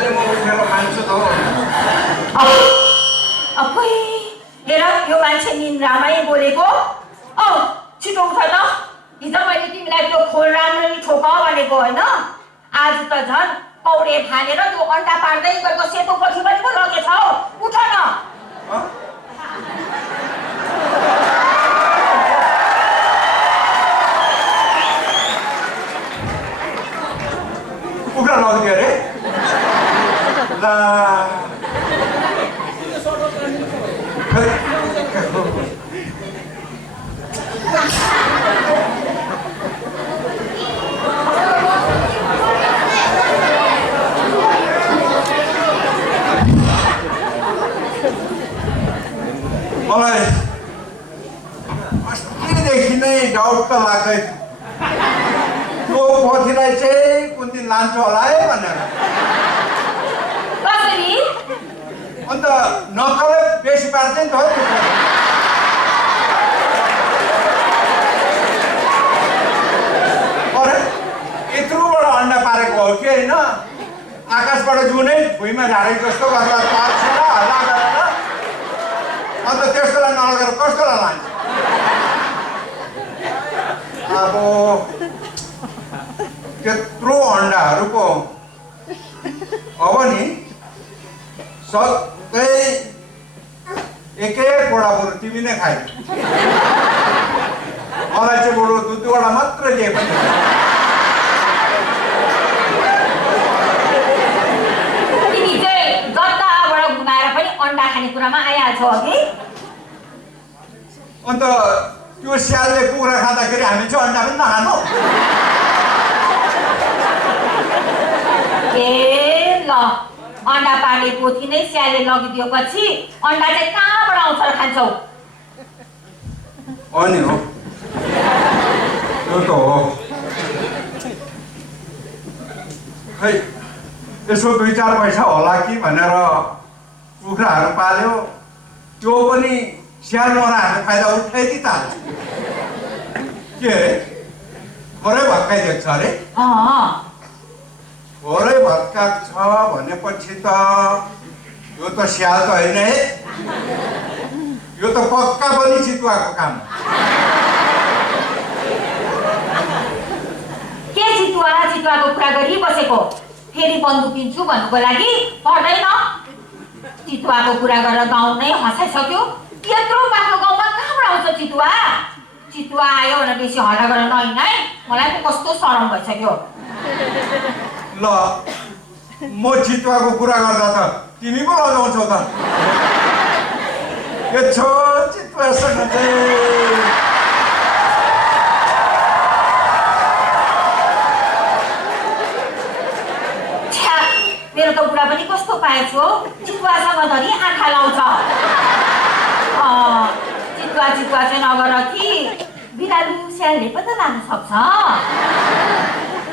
अहिले म उठेर मान्छु त हो। अपुई हेर यो मान्छे निन्द्रामै बोलेको। औ छिटो उठ त। हिजो मैले तिमीलाई त्यो खोल राम्ररी ठोक भनेको होइन? आज त झन् पौडे फालेर त्यो अन्डा पार्दै गएको सेतो पछि पनि पो लगेछ हौ। उठ न। कुखुरा लगिदियो अरे ला मलाई अस्तिदेखि नै डाउट त लाग्दै त्यो पोथीलाई चाहिँ कुन दिन लान्छु होला है भनेर। कसरी? अन्त नक्कलै बेसी पार्छ नि त हो त्यो। अरे यत्रोबाट अन्डा पारेको हो कि होइन? आकाशबाट जुनै भुइँमा झारेको जस्तो गरेर पार्छ र हल्ला गरेर अन्त त्यसकोलाई नलगेर कसकोलाई लान्छ? अब त्यत्रो अन्डाहरूको अब नि सबै एक वटा बरु तिमी नै खाइ। मलाई चाहिँ बरु दुईवटा मात्र दिए पनि। तिमी चाहिँ जताबाट घुमाएर पनि अन्डा खाने कुरामा आइहाल्छौ अघि। अन्त त्यो स्यालले कुखुरा खाँदाखेरि हामी चाहिँ अन्डा पनि नखानु? ए ल अन्डा पार्ने पोथी नै स्यालले लगिदिएपछि अन्डा चाहिँ कहाँबाट आउँछ र खान्छौ? अनि हो त्यो त हो। खै यसो 2-4 पैसा होला कि भनेर कुखुराहरू पाल्यो। त्यो पनि स्याल मराहरूले फाइदा उठाइदिइ त हाल्छ। के अरे थोरै भत्काइदिएको छ अरे? थोरै भत्काएको छ भनेपछि त यो त स्याल त होइन है, यो त पक्का पनि चितुवाको काम। के चितुवाको कुरा गरिबसेको? फेरि बन्दुक किन्छु भन्नुको लागि पर्दैन। चितुवाको कुरा गरेर गाउँ नै हँसाइसक्यो। यत्रो बाटो गाउँमा कहाँबाट आउँछ चितुवा? चितुवा आयो भनेर बेसी हल्ला गरेर नहिँड है। मलाई पो कस्तो शरम भइसक्यो। ल म चितुवाको कुरा गर्दा त तिमी पो लगाउँछौ त। यो चितुवासँग चाहिँ मेरो त बुढा पनि कस्तो पाएछु हौ। चितुवासँग धरि आँखा लाउँछ। चितुवा चाहिँ नगर कि बिरालु स्यालले पनि त लानु सक्छ।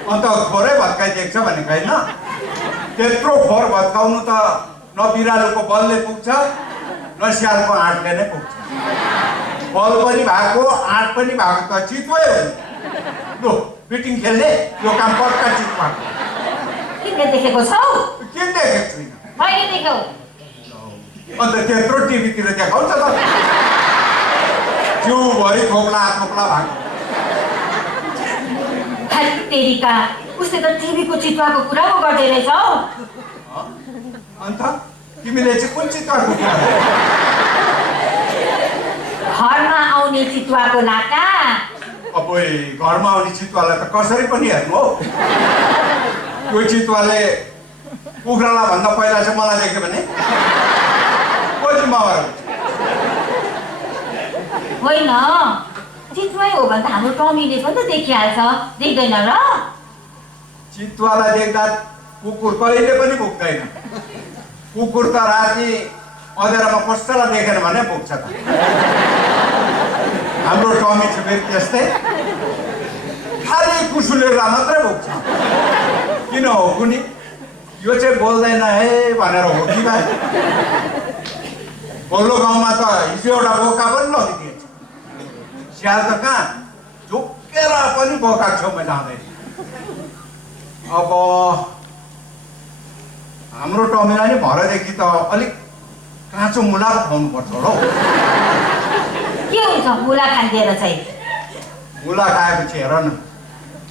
अन्त खोरै भत्काइदिएको छ भनेको होइन? त्यत्रो खोर भत्काउनु त न बिरालोको बलले पुग्छ न स्यालको आँटले नै पुग्छ। बल पनि भएको आँट पनि भएको त चितुवै हो। लु फिटिङ खेल्ने यो काम पक्का चितुवाको। किन देखेको छौ? किन देखेको छुइनँ। मैले देख्यौ। अन्त त्यत्रो टिभीतिर देखाउँछ त जिउभरि थोप्ला भएको। तेरिका उसले त टिभीको चितुवाको कुरा पो गर्दै रहेछ हौ। अन्त तिमीले चाहिँ कुन चितुवाको कुरा? घरमा आउने चितुवाको लाटा। अब घरमा आउने चितुवालाई त कसरी पनि हेर्नु हो। त्यो चितुवाले कुखुरालाई भन्दा पहिला चाहिँ मलाई देख्यो भने को जिम्मेवार हुन्छ? होइन चितुवै हो भने त हाम्रो टमीले पनि त देखिहाल्छ, देख्दैन र? चितुवालाई देख्दा कुकुर कहिले पनि पुग्दैन। कुकुर त राति अँध्यारोमा कसैलाई देखेन भने पुग्छ त। हाम्रो टमी छ फेरि त्यस्तै, खालि कुसुलेरलाई मात्रै पुग्छ। किन हो कुनी? यो चाहिँ बोल्दैन है भनेर हो कि भाइ? पल्लो गाउँमा त हिजो एउटा बोका पनि लगिदिएछ। स्याल त कहाँ झुक्केर पनि बोका छेउमा जाँदैन। अब हाम्रो टमीलाई नि भरेदेखि त अलिक काँचो मुला खुवाउनुपर्छ होला हौ। के हुन्छ मुला खाइदिएर चाहिँ? मुला खाएपछि हेर न,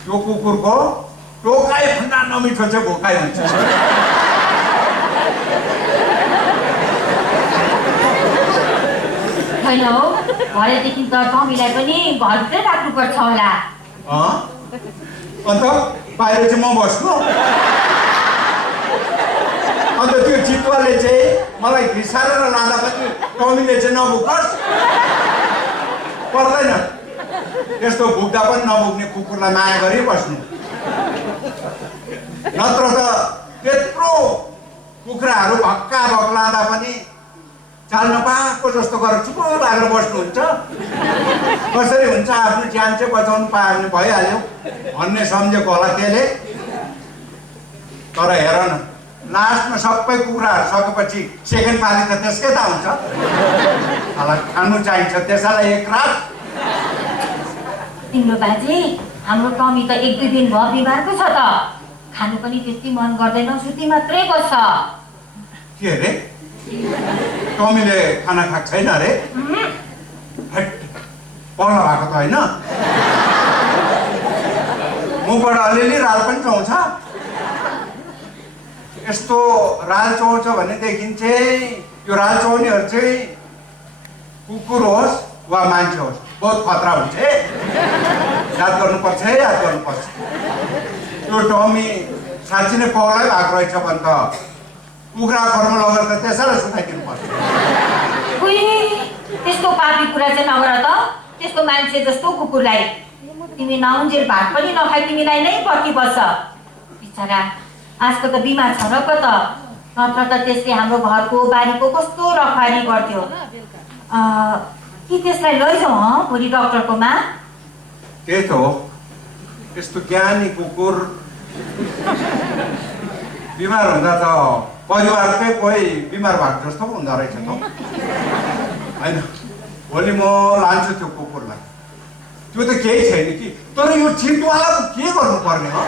त्यो कुकुरको टोकाइ भन्दा नमिठो चाहिँ भोकाइ हुन्छ। होइन हौ, भरेदेखि त टमीलाई पनि घरभित्रै राख्नुपर्छ होला। अन्त बाहिर चाहिँ म बस्नु, अन्त त्यो चितुवाले चाहिँ मलाई घिसारेर लाँदा पनि टमीले चाहिँ नभुकोस्, पर्दैन। यस्तो भुक्दा पनि नभुक्ने कुकुरलाई माया गरिबस्नु, नत्र त त्यत्रो कुखुराहरू भक्का भक लाँदा पनि चाल्न पाएको जस्तो गरेर चुप लागेर बस्नुहुन्छ। कसरी हुन्छ, आफ्नो ज्यान चाहिँ बचाउनु पायो भने भइहाल्यो भन्ने सम्झेको होला त्यसले। तर हेर न, लास्टमा सबै कुखुराहरू सकेपछि सेकेन्ड पाली त त्यसकै त हुन्छ। मलाई खानु चाहिन्छ त्यसैलाई एक रात। तिम्रो बाजे, हाम्रो टमी त 1-2 दिन भयो बिमारको छ त, खानु पनि त्यति मन गर्दैन, सुती मात्रै बस्छ। के अरे, टमीले खाना खाएको छैन अरे? पल्ला भएको त होइन? मुखबाट अलिअलि राल पनि चुहाउँछ। यस्तो राल चुहाउँछ भनेदेखि चाहिँ यो राल चुहाउनेहरू चाहिँ कुकुर होस् वा मान्छे होस्, बहुत खतरा हुन्छ है। याद गर्नुपर्छ है, याद गर्नुपर्छ। त्यो टमी साँच्ची नै पगलै भएको रहेछ भने त कुखुरा खोरमा लगेर त त्यसैलाई सुताइदिनु पर्छ। त्यस्तो पापी कुरा चाहिँ नगर त। त्यस्तो मान्छे जस्तो कुकुरलाई तिमी नाउन्जेल भात पनि नखाइ तिमीलाई नै पर्खिबस्छ। बिचरा आजको त बिमार छ र पो त, नत्र त त्यसले हाम्रो घरको बारीको कस्तो रखवाली गर्थ्यो। कि त्यसलाई लैजाउँ भोलि डक्टरकोमा? त्यही त हो, यस्तो ज्ञानी कुकुर बिमार हुँदा त परिवारकै कोही बिमार भएको जस्तो पो हुँदो रहेछ त। होइन, भोलि म लान्छु त्यो कुकुरलाई। त्यो त केही छैन कि, तर यो चितुवालाई के गर्नुपर्ने हो?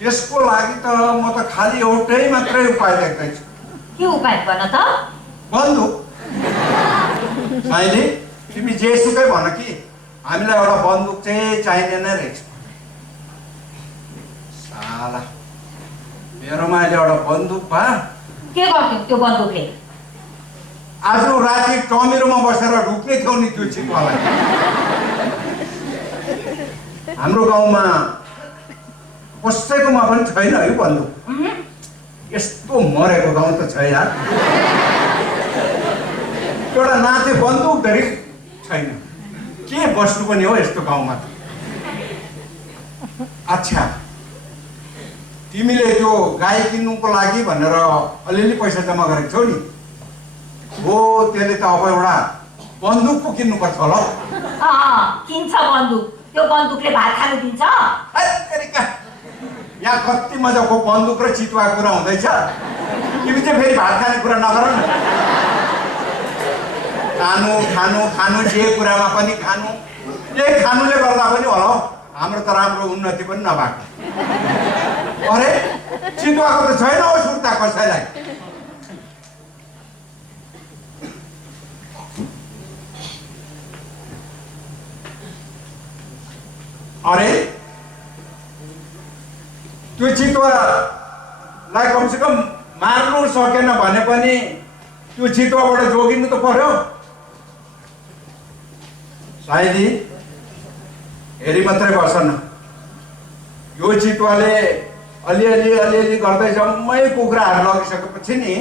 त्यसको लागि त म त खालि एउटै मात्रै उपाय देख्दैछु। के उपाय गर्न त? बन्दुक। साइली, तिमी जेसुकै भन कि हामीलाई एउटा बन्दुक चाहिँ चाहिने नै रहेछ। साला, मेरोमा अहिले एउटा बन्दुक भा। के गर्थ्यौ त्यो बन्दुकले? आज राति टमीरोमा बसेर ढुक्ने थियौ नि त्यो चितुवालाई। हाम्रो गाउँमा कसैकोमा पनि छैन है बन्दुक। यस्तो मरेको गाउँ त छ यार। एउटा नाथे बन्दुक धरि छैन, के बस्नु पनि हो यस्तो गाउँमा त। अच्छा, तिमीले त्यो गाई किन्नुको लागि भनेर अलिअलि पैसा जम्मा गरेको छौ नि, हो त्यसले त अब एउटा बन्दुक पो किन्नुपर्छ होला। किन्छ बन्दुक। त्यो बन्दुकले भात खानु दिन्छ? यहाँ कति मजाको बन्दुक र चितुवा कुरा हुँदैछ, तिमी चाहिँ फेरि भात खाने कुरा नगर न। खानु खानु खानु, जे कुरामा पनि खानु। यही खानुले गर्दा पनि होला हौ हाम्रो त राम्रो उन्नति पनि नभएको। अरे, चितुवाको त छैन हो सुर्ता कसैलाई। अरे, त्यो चितुवालाई कमसेकम मार्नु सकेन भने पनि त्यो चितुवाबाट जोगिनु त पर्यो। सायदी हेरी मात्रै बस्न, यो चितुवाले अलिअलि गर्दै जम्मै कुखुराहरू लगिसकेपछि नि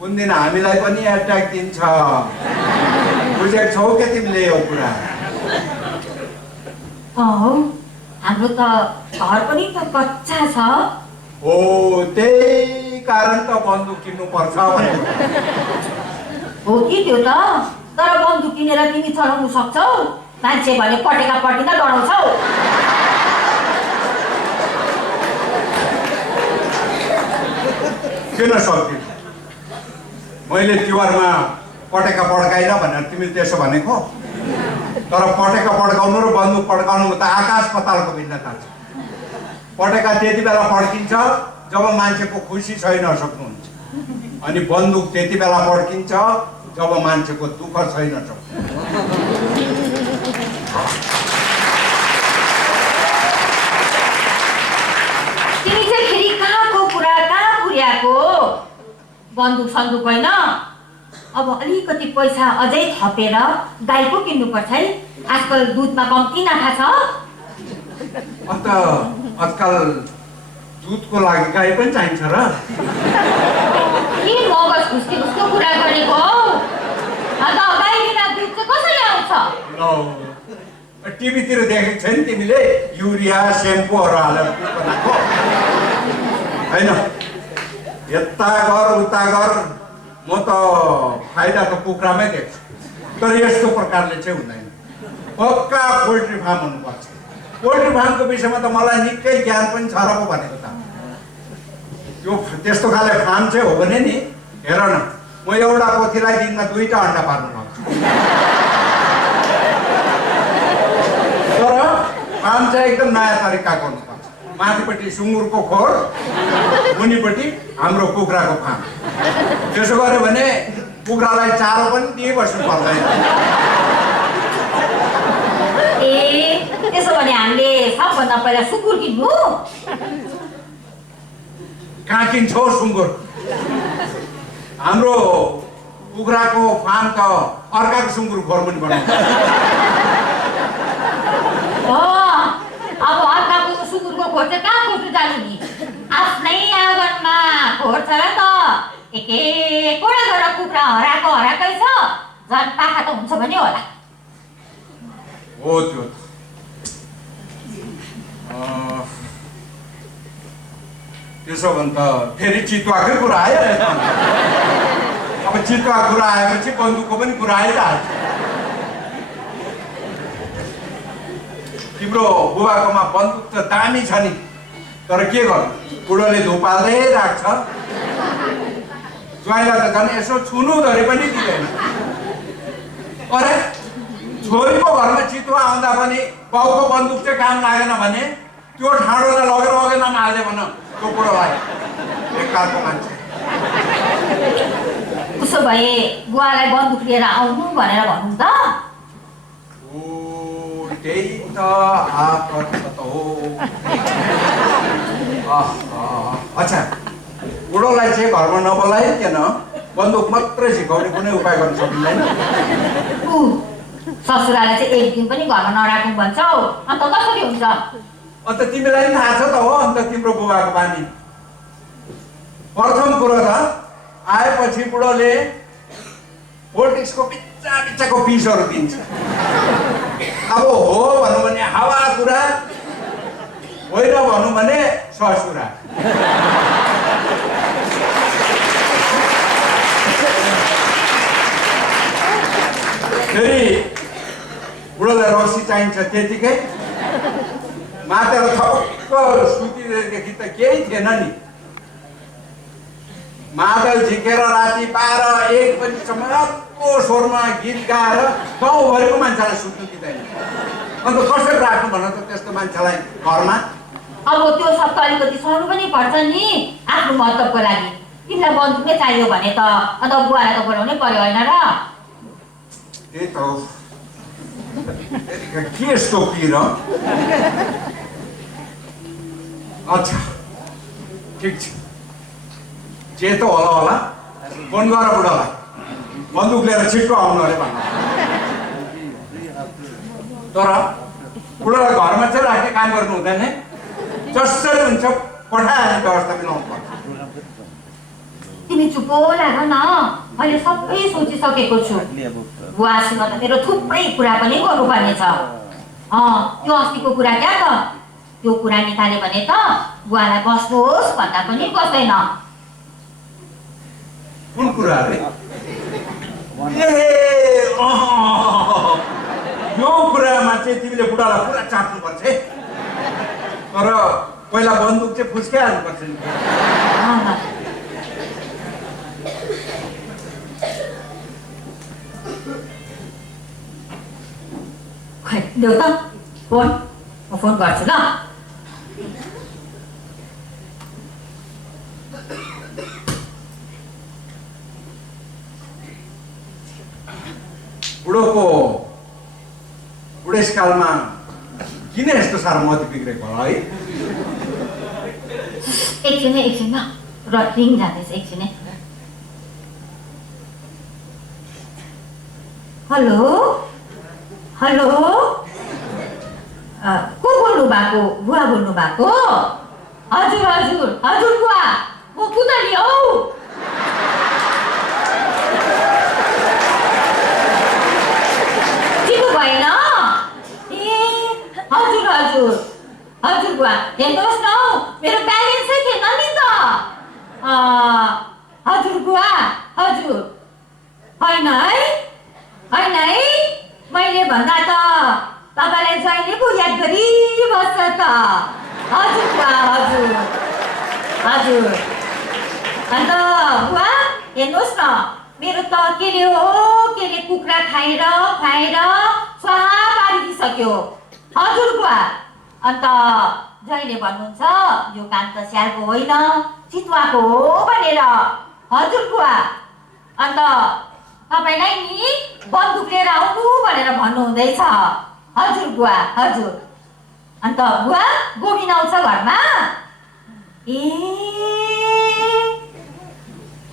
कुन दिन हामीलाई पनि एट्याक दिन्छ। बुझेको छौ के तिमीले यो कुरा? हाम्रो त घर पनि त कच्चा छ। हो, त्यही कारण त बन्दुक किन्नु पर्छ भनेको। हो कि त्यो त, तर बन्दुक किनेर तिमी चलाउनु सक्छौ? मान्छे भने पटेका पटिँदा डराउँछौ। किन सक्दिन? मैले तिहारमा पटेका पड्काइन भनेर तिमीले त्यसो भनेको? तर पटेका पड्काउनु र बन्दुक पड्काउनुमा त आकाश पतालको भिन्नता छ। पटेका त्यति बेला पड्किन्छ जब मान्छेको खुसी छैन सक्नुहुन्छ अनि बन्दुक त्यति बेला पड्किन्छ जब मान्छेको दुःख छैन सक्नु तिमी चाहिँ फेरि कहाँको कुरा कहाँ पुर्याएको बन्दुक सन्दुक होइन अब अलिकति पैसा अझै थपेर गाई पो किन्नुपर्छ है आजकल दुधमा कम्ती नाफा छ अन्त आजकल दुधको लागि गाई पनि चाहिन्छ र के मगज खुस्की उसको कुरा गरेको हौ अन्त गाई बिना दुध चाहिँ कसरी आउँछ टिभीतिर देखेको छ नि तिमीले युरिया सेम्पूहरू हालेर दुध बनाएको होइन यता गर उता गर म त फाइदा त कुखुरामै देख्छु तर यस्तो प्रकारले चाहिँ हुँदैन पक्का पोल्ट्री फार्म हुनुपर्छ पोल्ट्री फार्मको विषयमा त मलाई निकै ज्ञान पनि छ र पो भनेको त त्यो त्यस्तो खाले फार्म चाहिँ हो भने नि हेर न म एउटा पोथीलाई दिनमा 2टा अन्डा पार्नु सक्छु तर फार्म चाहिँ एकदम नयाँ तरिका गर्नुपर्छ माथिपट्टि सुँगुरको खोर मुनिपट्टि हाम्रो कुखुराको फार्म त्यसो गर्यो भने कुखुरालाई चारो पनि दिइबस्नु पर्दैन ए त्यसो भने हामीले सबभन्दा पहिला सुँगुर किन्नु कहाँ किन्छौ सुँगुर हाम्रो कुखुराको फार्म त अर्काको सुँगुर खोर पनि बनाउँछ अब अर्काको सुँगुरको खोर चाहिँ कहाँ खोज्नु जानु नि आफ्नै आँगनमा खोर छ र त एकवटा गरेर कुखुरा हराएकै छ झन् पाखा त हुन्छ भने होला हो त्यो त्यसो भने त फेरि चितुवाकै कुरा आयो अब चितुवा कुरा आएपछि बन्दुकको पनि कुरा आइरहेको तिम्रो बुबाकोमा बन्दुक त दामी छ नि तर के गर्नु बुढोले धुपाल्दै राख्छ ज्वाइँलाई त झन् यसो छुनुधरि पनि दिँदैन अरे छोरीको घरमा चितुवा आउँदा पनि बाउको बन्दुक चाहिँ काम लागेन भने त्यो ठाडोलाई लगेर अगेनामा हाल्यो भन त्यो बुढोलाई बेकारको मान्छे उसो भए बुवालाई बन्दुक लिएर आउनु भनेर भन्नु त त्यही त आपत हो अच्छा बुढोलाई चाहिँ घरमा नबोलाइकन बन्दुक मात्रै सिकाउने कुनै उपाय गर्न सकिँदैन ससुराले चाहिँ एक दिन पनि घरमा नराखौँ भन्छौ अन्त कसरी हुन्छ अन्त तिमीलाई पनि थाहा छ त हो अन्त तिम्रो बुबाको बानी प्रथम कुरो त आएपछि बुढोले पोलिटिक्सको बिच्चाको पिसहरू दिन्छ अब हो भनौँ भने हावा कुरा होइन भनौँ भने ससुरा फेरि बुढोलाई रक्सी चाहिन्छ त्यतिकै मातेर थपक्क सुतिदेखि त केही थिएन नि मादल झिकेर राति 12-1 बजीसम्म अर्को स्वरमा गीत गाएर गाउँभरिको मान्छेलाई सुत्नु दिँदैन अन्त कसरी राख्नु भन त त्यस्तो मान्छेलाई घरमा अब त्यो सब त अलिकति सहनु पनि पर्छ नि आफ्नो महत्त्वको लागि तिमीलाई बन्दुक नै चाहियो भने त अन्त बुवालाई त बोलाउनै पर्यो होइन र त्यही त हो के यस्तो पिर अच्छा ठिक छ चेतो होला फोन गर बुढालाई बन्दुक लिएर छिट्टो आउनु अरे भन्नु तर बुढालाई घरमा चाहिँ राख्ने काम गर्नु हुँदैन जसरी हुन्छ पठाइहाल्ने व्यवस्था मिलाउनु पर्छ तिमी चुपो लाग न मैले सबै सोचिसकेको छु बुवासँग त मेरो थुप्रै कुरा पनि गर्नुपर्ने छ त्यो अस्तिको कुरा क्या त त्यो कुरा निकाल्यो भने त बुवालाई बस्नुहोस् भन्दा पनि बस्दैन कुन कुरा रे यो कुरामा चाहिँ तिमीले बुढालाई पुरा चाप्नुपर्छ है तर पहिला बन्दुक चाहिँ फुस्काइहाल्नुपर्छ नि खै देऊ त फोन म फोन गर्छु ल बुढोको बुढेसकालमा किन यस्तो साह्रो मति बिग्रेको होला है? एकछिन ल र रिङ जाँदैछ एकछिन है। हेलो हेलो को बोल्नु भएको? बुवा बोल्नु भएको? हजुर हजुर हजुर बुवा म पुतली हौ। चिन्नु भएन? ए हजुर हजुर हजुर बुवा हेर्नुहोस् न हौ मेरो ब्यालेन्सै थिएन नि त। हजुर बुवा हजुर होइन है मैले भन्दा त तपाईँलाई जहिले पो याद गरिबस्छ त। हजुर बुवा हजुर हजुर अन्त बुवा हेर्नुहोस् न मेरो त के रे कुखुरा खाएर स्वाहा पारिदिइसक्यो। हजुर बुवा अन्त जहिले भन्नुहुन्छ यो काम त स्यालको होइन चितुवाको हो भनेर। हजुर बुवा अन्त तपाईँलाई नि बन्दुक लिएर आउनु भनेर भन्नुहुँदैछ। हजुर बुवा हजुर अन्त बुवा गोबिन आउँछ घरमा? ए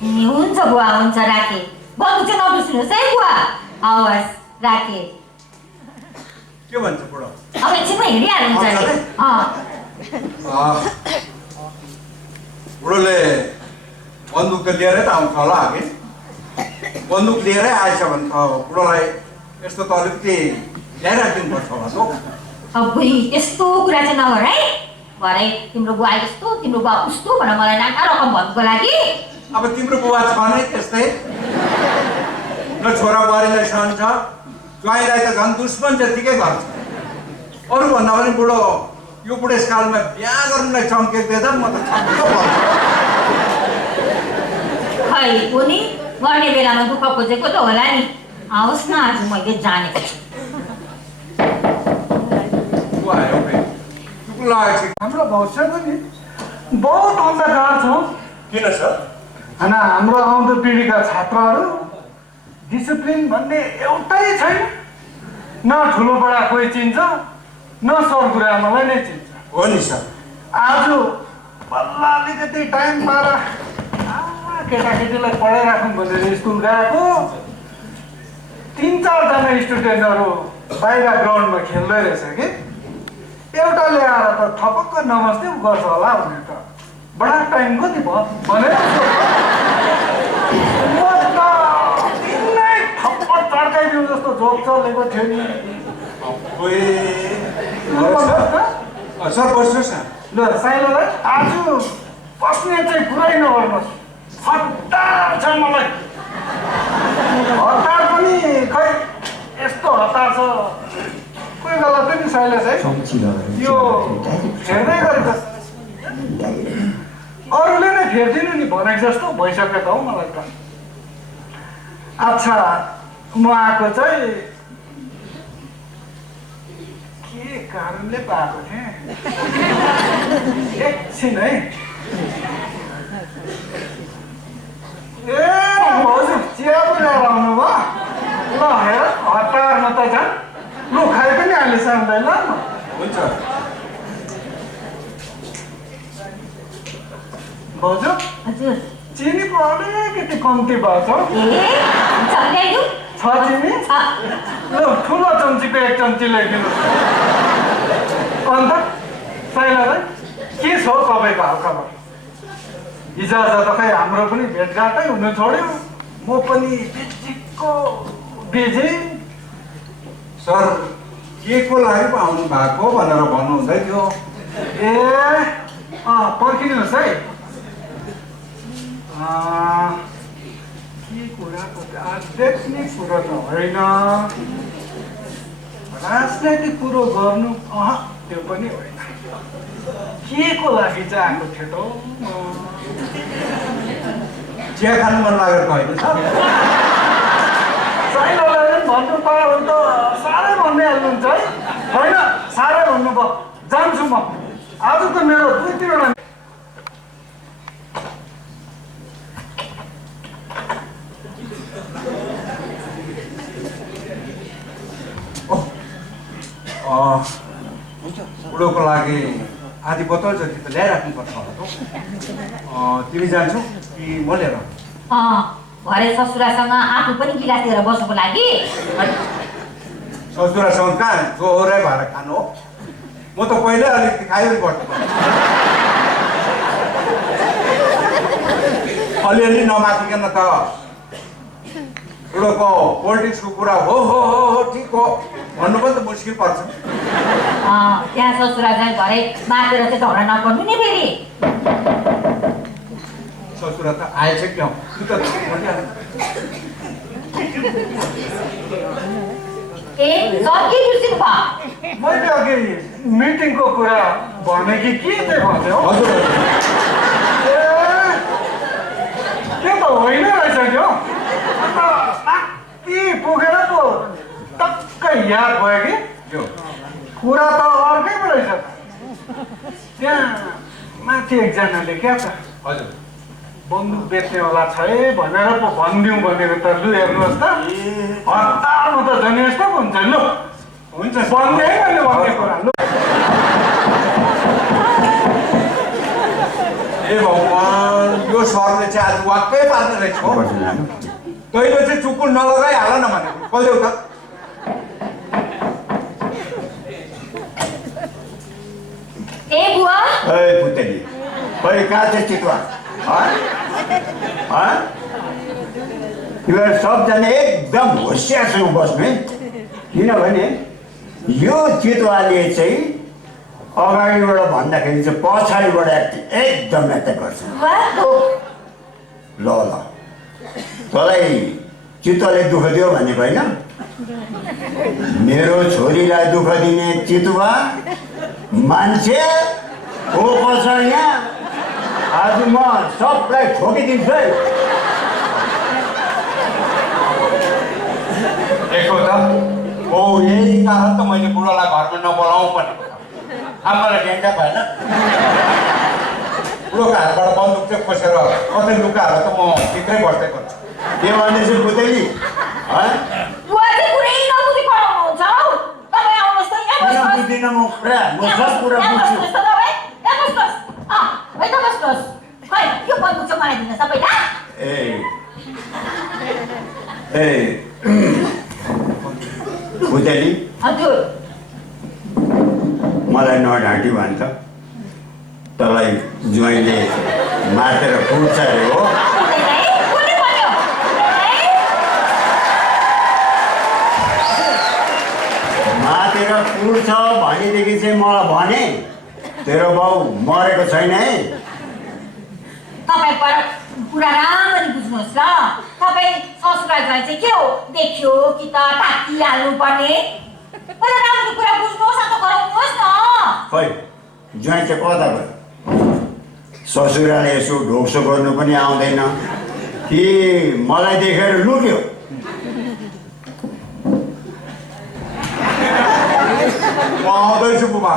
हुन्छ बुवा हुन्छ राखे। बन्दुक चाहिँ नबिर्सिनुहोस् है बुवा। हवस् राखे। के भन्छ बुढो? अब एकछिनमा हेरिहाल्नुहुन्छ अरे। बुढोले बन्दुक त लिएरै त आउँछ होला अघि। बन्दुक लिएरै आएछ भने त बुढोलाई यस्तो त अलिकति ल्याइराखिदिनुपर्छ होला त। अब्बुई त्यस्तो कुरा चाहिँ नगर है। भरे तिम्रो बुवा यस्तो तिम्रो बुवा उस्तो भनेर मलाई नाना रकम भन्नुको लागि। अब तिम्रो बुवा छ नै त्यस्तै, न छोरा बुहारीलाई सहन्छ, ज्वाइँलाई त झन् दुश्मन जतिकै गर्छ। अरू भन्दा पनि बुढो यो बुढेसकालमा बिहा गर्नुलाई चम्केक दिँदा म त छक्क पर्छु। खै उनी गर्ने बेलामा दुःख खोजेको त होला नि। आओस् न आज मैले जानेको छु। हाम्रो भविष्यको नि बहुत अन्धकार छ। किन सर? होइन हाम्रो आउँदो पिँढीका छात्रहरू डिसिप्लिन भन्ने एउटै छैन। न ठुलो बडा कोही चिन्छ न सरगुरुआमालाई नै चिन्छ। हो नि सर। आज बल्ल अलिकति टाइम पाएर केटाकेटीलाई पढाइराखौँ भनेर स्कुल गएको 3-4 जना स्टुडेन्टहरू बाहिर ग्राउन्डमा खेल्दै रहेछ कि एउटा ल्याएर त थपक्क नमस्ते गर्छ होला भनेर त बडा टाइम कति भयो भनेर म त दिनै थप्पड चड्काइदिउँ जस्तो जोक चलेको थियो नि। सर बस्नुहोस् न। ल साइलोलाई आज बस्ने चाहिँ कुरै नगर्नुहोस्। हतार छ मलाई। हतार पनि खै यस्तो हतार छ कोही बेला पनि साइलो चाहिँ यो फेर्दै गरेको अरूले नै फेरिदिनु नि भनेको जस्तो भइसक्यो त हौ मलाई त। अच्छा म आएको चाहिँ के कारणले पाएको थिएँ एकछिन है। ए हजुर चिया पो ल्याएर आउनुभयो। ल हेर हतारमा त झन् लु खाइ पनि अहिले सान्दैन। हुन्छ भाउजू हजुर चिनी पो अलिकति कम्ती भएको छ। छ चिनी? ल ठुलो चम्चीको 1 चम्ची ल्याइदिनु। अन्त साइलालाई के छ तपाईँको हालखबर? हिजोआज त खै हाम्रो पनि भेटघाटै हुनु छोड्यो। म पनि बिजीको बिजी। सर के को लागि पो आउनु भएको भनेर भन्नुहुँदै थियो। ए पर्खिनुहोस् है। के कुराको आध्यात्मिक कुरो त होइन, राजनैतिक कुरो गर्नु त्यो पनि होइन। के को लागि चाहिँ आएको थियो त? चिया खानु मन लागेको होइन सर? साइलोलाई भन्नु पायो भने त साह्रै भन्दै हाल्नुहुन्छ है। होइन साह्रै भन्नुभयो। जान्छु म आज त मेरो 2-3वटा बुढोको लागि आधी बोतल जति त ल्याइराख्नुपर्छ होला त। तिमी जान्छौ कि म लिएर आउँछु? भरे ससुरासँग आफू पनि गिलास लिएर बस्नुको लागि। ससुरासँग कहाँ जोहोरै भएर खानु हो? म त पहिल्यै अलिकति खायो पर्छ। अलिअलि नमाथिकन त बुढोको पोलिटिक्सको कुरा हो ठिक हो भन्नु पनि त मुस्किल पर्छ। त्यहाँ ससुरा चाहिँ भरे मातेर चाहिँ झगडा नपर्नु नि फेरि। ससुरा त आएछ क्याउ ए सब के बिर्सिनु भयो? मैले अघि मिटिङको कुरा भने कि के चाहिँ भन्यो? हजुर त्यो त होइन रहेछ त्यो। अन्त माथि पुगेर पो टक्कै याद भयो कि कुरा त अर्कैको रहेछ। त्यहाँ माथि एकजनाले क्या त हजुर बन्दुक बेच्नेवाला छ है भनेर पो भनिदिउँ भनेको त। लु हेर्नुहोस् त हतारमा त झन् यस्तो पो हुन्छ। लु हुन्छ भन्दै मैले भन्ने कुरा। लु ए भगवान् यो सरले चाहिँ आज वाक्कै पार्ने रहेछ हो। तैँले चाहिँ चुकुल नलगाइहाल न भनेको कहिले त। ए बुवा पुतली खै कहाँ छ चितुवा? तिमीहरू सबजना एकदम होसियारसँग बस्नु है, किनभने यो चितुवाले चाहिँ अगाडिबाट भन्दाखेरि चाहिँ पछाडिबाट एकदम एट्याक गर्छ। ल तँलाई चितुवाले दुःख दियो भनेको होइन, मेरो छोरीलाई दुःख दिने चितुवा मान्छे हो पछाडि यहाँ। आज म सबलाई ठोकिदिन्छु है। देखो त ओ यही कारण त मैले बुढोलाई घरमा नबोलाउँ भनेको त। आमालाई ढ्याङ्गा भएन। बुढोको हातबाट बन्दुक चाहिँ खोसेर कतै लुकाएर त म भित्रै बस्दै गर्छु। के भन्दैछु पुतली? बुवा चाहिँ कुरै नबुझी पढाउनुहुन्छ हौ। तपाईँ आउनुहोस् त यहाँ किन बस्नुहोस्। बुझ्दिनँ म कुरा? म सब कुरा यहाँ बुझ्छु। बस्नुहोस् त तपाईँ। यहाँ बस्नुहोस्। है त बस्नुहोस्। खै यो बन्दुक चाहिँ मलाई दिनुहोस् तपाईँ ल। ए पुतली हजुर मलाई नढाँटी भन्छ। तँलाई ज्वाइँले मातेर कुट्छ अरे हो। मातेर कुट्छ भनेदेखि चाहिँ मलाई भने तेरो बाउ मरेको छैन है। तपाईँ पर कुरा राम्ररी बुझ्नुहोस् ल। तपाईँ ससुरालाई चाहिँ के हो देख्यो कि त ताकिहाल्नु पर्ने? पहिला राम्रो कुरा बुझ्नुहोस् अन्त गराउनुहोस् न। खै ज्वाइँ चाहिँ कता गयो? ससुराले यसो ढोक्सो गर्नु पनि आउँदैन कि मलाई देखेर लुट्यो? म आउँदैछु बुबा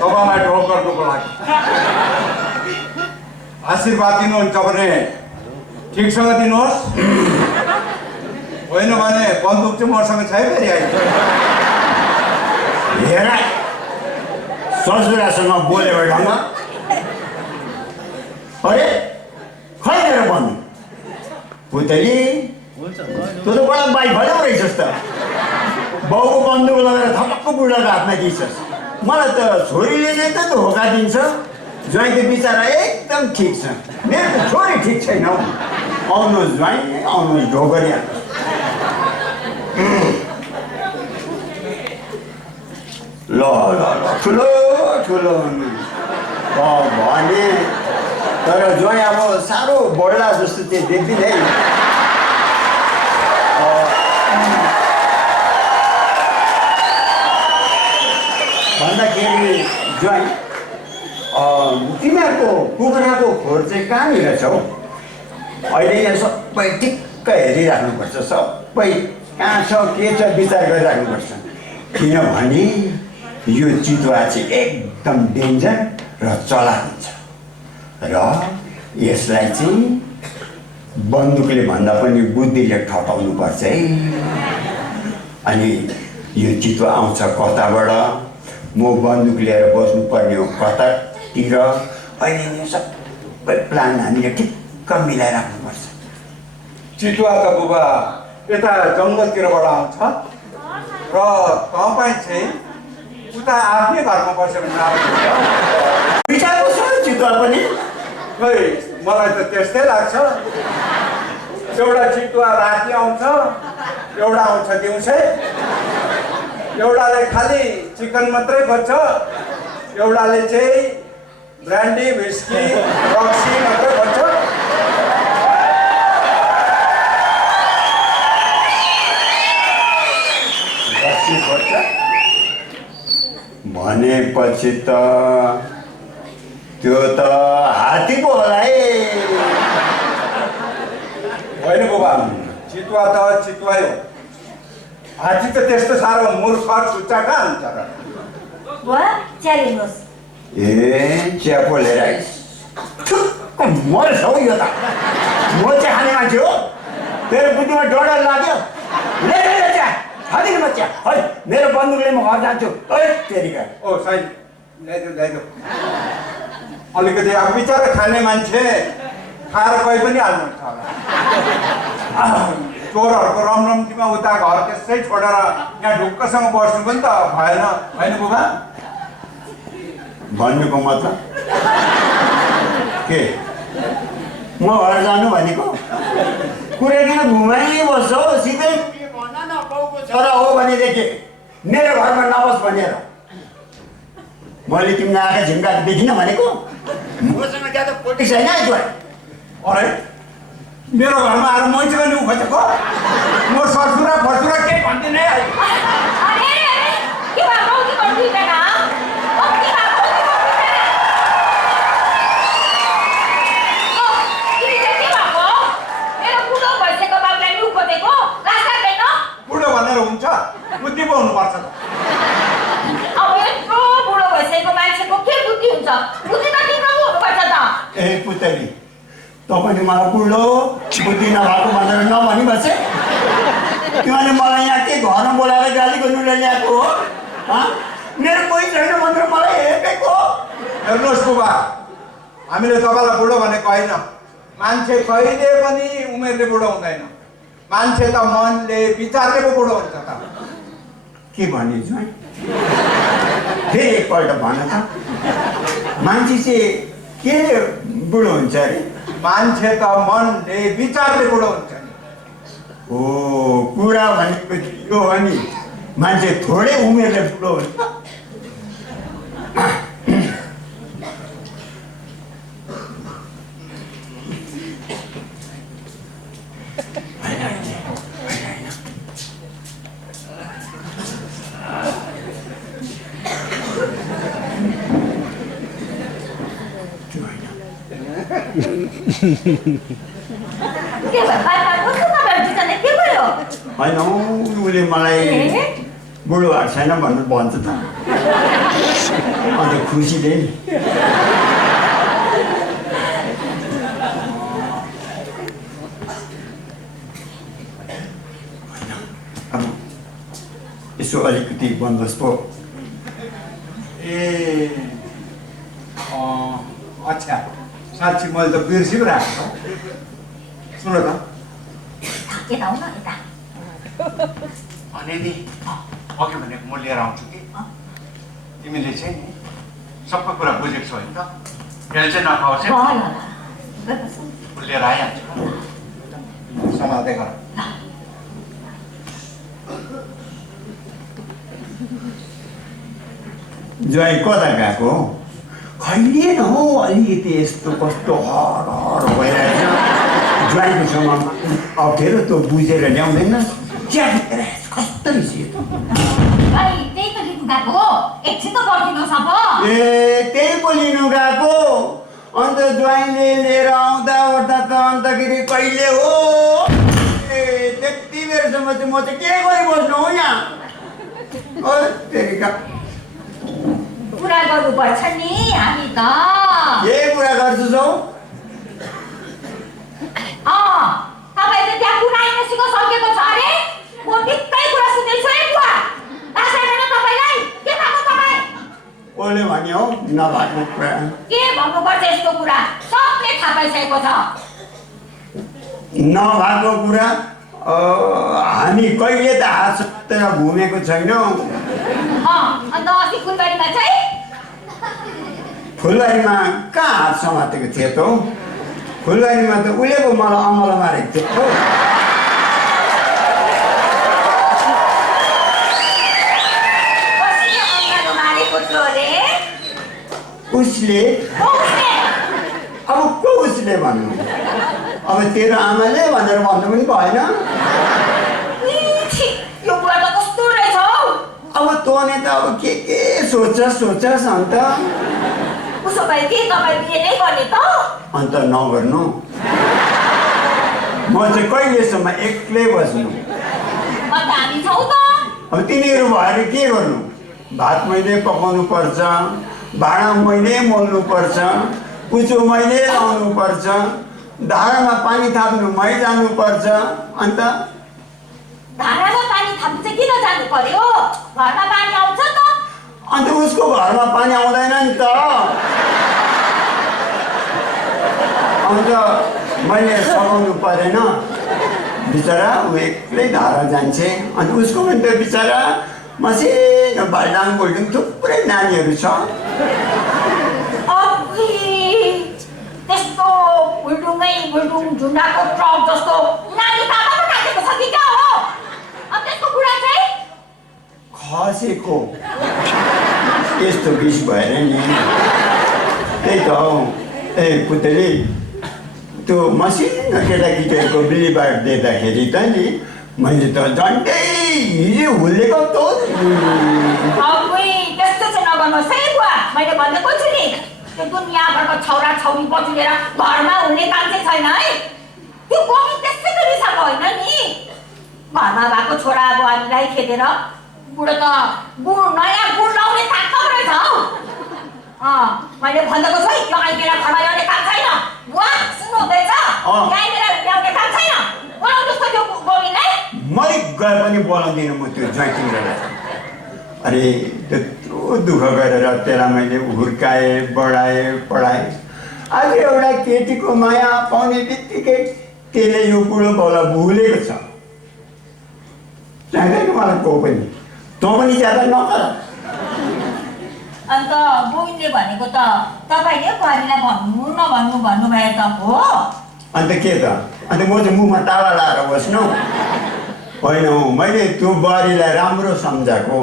तपाईँलाई ढोक गर्नुको लागि। आशीर्वाद दिनुहुन्छ भने ठिकसँग दिनुहोस्, होइन भने बन्दुक चाहिँ मसँग छै फेरि आइन्छ। हेर ससुरासँग बोलेको ढङ्ग। अरे खै मेरो बन्दुक? पुतली तँ त बडा बाई भएन रहेछस् त। बाउको बन्दुक लगाएर थपक्क बुढाको हातमा दिन्छस्। मलाई त छोरीले नै त धोका दिन्छ। ज्वाइँ त बिचरा एकदम ठिक छ। मेरो त छोरी ठिक छैन हौ। आउनुहोस् ज्वाइँ, आउनुहोस् ढोकरी हाल्नुहोस्। ल ल ल ठुलो ठुलो भने तर ज्वाइँ अब साह्रो बढ्ला जस्तो चाहिँ देख्दिनँ है। भन्दाखेरि ज्वाइँ तिमीहरूको कुखुराको खोर चाहिँ कहाँनिर छ हौ? अहिले यहाँ सबै ठिक्क हेरिराख्नुपर्छ। सबै कहाँ छ के छ विचार गरिराख्नुपर्छ। किनभने यो चितुवा चाहिँ एकदम डेन्जर र चलाक हुन्छ र यसलाई चाहिँ बन्दुकले भन्दा पनि बुद्धिले ठटाउनु पर्छ है। अनि यो चितुवा आउँछ कताबाट, म बन्दुक लिएर बस्नुपर्ने हो कतातिर, अहिले यो सबै प्लान हामीले ठिक्क मिलाइराख्नुपर्छ। चितुवा त बुबा यता जङ्गलतिरबाट आउँछ र तपाईँ चाहिँ उता आफ्नै घरमा बस्यो भने राम्रो हुन्छ। विचारको छ चितुवा पनि। खै मलाई त त्यस्तै लाग्छ। एउटा चितुवा राति आउँछ, एउटा आउँछ दिउँसै, एउटाले खालि चिकन मात्रै खोज्छ, एउटाले चाहिँ ब्रान्डी विस्की रक्सी मात्रै खोज्छ। रक्सी खोज्छ भनेपछि त त्यो त हात्ती पो होला है। होइन बुबा, चितुवा त चितुवै हो। हात्ती त त्यस्तो साह्रो मूर्ख छुच्चा कहाँ हुन्छ र? बुवा चिया लिनुहोस्। ए चिया पो लिएर आइस। ठुक्क मर्छ हौ यो त। म चिया खाने मान्छे हो, तेरो बुद्धिमा डर लाग्यो। ले चिया खाँदिन म चिया। है मेरो बन्दुकले म घर जान्छु। है तेरिका। ओ साइन ल्याइदेऊ। अलिकति अब बिचरा खाने मान्छे खाएर गइ पनि हाल्नुहुन्छ होला। चोरहरूको रमरम्तीमा उता घर त्यसै छोडेर यहाँ ढुक्कसँग बस्नु पनि त भएन, होइन बुबा? भन्नुको मतलब के? म घर जानु भनेको कुरा किन घुमाइ बस्छ हौ? सिधै भन न, बाउको छोरा हो भनेदेखि मेरो घरमा नबस् भनेर। मैले तिमीलाई आँखा झिम्काएको देखिन भनेको? मसँग ज्यादा पोलिटिक्स होइन है त्यो। अरे मेरो घरमा आएर मैँची गर्ने उ खोजेको? म ससुरा फसुरा केही भन्दिनँ है। अरे के भएको कि गर्दिदैन? बुढो भनेर हुन्छ? बुद्धि पो हुनुपर्छ त। अब यत्रो बुढो भइसकेको मान्छेको के बुद्धि हुन्छ? बुद्धि त तिम्रो पो हुनुपर्छ त। ए पुतली, तपाईँले मलाई बुढो बुद्धि नभएको भनेर नभनी बसे। तिमीले मलाई यहाँ के घरमा बोलाएर गाली गर्नु ल्याएको हो? मेरो कोही छैन भनेर मलाई हेपेको। हेर्नुहोस् बुबा, हामीले तपाईँलाई बुढो भनेको होइन। मान्छे कहिले पनि उमेरले बुढो हुँदैन। मान्छे त मनले विचारले पो बुढो हुन्छ त। के भने ज्वाइँ? फेरि एकपल्ट भन त। मान्छे चाहिँ के बुढो हुन्छ अरे? मान्छे त मनले विचारले बुढो हुन्छ नि। हो, कुरा भनेको यो हो नि, मान्छे थोरै उमेरले बुढो हुन्छ। के भयो? कस्तो तपाईहरु दुईजना के भयो? होइन हौ, उसले मलाई बुढो भएको छैन भनेर भन्छ त। अन्त खुसीले नि। अब यसो अलिकति भन्नुहोस् पो। ए अच्छा, साँच्ची मैले त बिर्सी पो राखेको। सुन त, यता आउन यता। भने नि अघि भनेको म लिएर आउँछु कि तिमीले चाहिँ नि सबै कुरा बुझेको छौ होइन त? फेरि चाहिँ नखाओस् है। उ लिएर आइहाल्छु, सम्हाल्दै गर। ज्वाइँ कता गएको? खैले न हौ, अलिकति यस्तो कस्तो हर हर भइरहेछ। ज्वाइँको समयमा अप्ठ्यारो त बुझेर ल्याउँदैन। चिया फिटेर कस्तो रिसियो त। त्यही त लिनु गएको एकछिन त पर्खिनुहोस् अब। ए त्यही पो लिनु गएको? अन्त ज्वाइँले लिएर आउँदा ओर्दा त अन्तखेरि कहिले हो? ए त्यति बेरसम्म चाहिँ म चाहिँ के गरिबस्नु हो यहाँ? तेरिका कुरा गर्नुपर्छ नि हामी त। के कुरा गर्छु हौ? तपाईँ त त्यहाँ कुरा आइनसिको सकेको छ अरे? म बित्तै कुरा सुन्दैछु है। कसले भन्यो हौ नभएको कुरा? के भन्नुपर्छ यस्तो कुरा? सबले थाहा पाइसकेको छ। नभएको कुरा हामी कहिले त हात समातेर घुमेको छैनौँ। अन्त अस्ति फुलबारीमा चाहिँ फुलबारीमा कहाँ हात समातेको थिए त हौ? फुलबारीमा त उसले पो मलाई अमलो मारेको थियो हौ। कसले अङ्गालो मारेको थियो अरे? उसले अब को उसले भन्नु? अब तेरो आमाले भनेर भन्नु पनि भएन। यो बुवा त कस्तो रहेछ हौ? अब तँले त अब के सोच्छस् अन्त? उसो भए के तपाईँ बिहे नै गर्ने त? अन्त नगर्नु। म चाहिँ कहिलेसम्म एक्लै बस्नु? अन्त हामी छौँ त। अब तिनीहरू भएर के गर्नु? भात मैले पकाउनु पर्छ, भाँडा मैले मोल्नु पर्छ, कुचो मैले लाउनु पर्छ, धारामा पानी थाप्नु मै जानु पर्छ। अन्त धारामा पानी थाप्नु चाहिँ किन जानु पर्यो? घरमा पानी आउँछ त। अन्त उसको घरमा पानी आउँदैन नि त। अन्त मैले सघाउनु परेन। बिचरा ऊ एक्लै धारा जान्छे। अन्त उसको पनि त बिचरा मसिनो भल्डाङ बोल्डुङ थुप्रै नानीहरू छ। त्यस्तो बुल्डुङ झुन्डाको ट्रक जस्तो नानी बाबा पो काटेको छ कि क्या हो? अब त्यसको कुरा चाहिँ खसेको यस्तो बिस भएर नि। त्यही त हौ। ए पुतली, त्यो मसिनो केटाकेटीहरूको बिलिबाड देख्दाखेरि त नि मैले त झन्डै हिजो हुलेको त। त्यस्तो चाहिँ नगर्नुहोस् है बुवा। मैले भनेको छु नि, त्यो दुनियाँभरको छोरा छोरी बटुलेर घरमा हुने काम चाहिँ छैन है। त्यो गोमी त्यसै गरी रिसाएको होइन नि। घरमा भएको छोरा बुहारीलाई खेदेर बुढो त नयाँ गुड लाउने ताकत रहेछ हौ। मैले भनेको छु है, यो आइदिएर घरमा ल्याउने काम छैन। बुवा सुन्नुहुँदैछ? यहाँनिर ल्याउने काम छैन। बोलाउनुहोस् त त्यो गोमीलाई। मैले गए पनि बोलाउँदिनँ म त्यो ज्वाइँटीलाई। अरे त्यत्रो दुःख गरेर त्यसलाई मैले हुर्काएँ, बढाएँ, पढाएँ। आज एउटा केटीको माया पाउने बित्तिकै त्यसले यो बुढो बाउलाई भुलेको छ। चाहिँदैन मलाई को पनि। तँ पनि ज्यादा नगर। अन्त गोविन्दले भनेको त तपाईँले बुहारीलाई भन्नुभयो त हो? अन्त के त? अन्त म चाहिँ मुखमा ताला लाएर बस्नु? होइन हौ, मैले त्यो बुहारीलाई राम्रो सम्झाएको।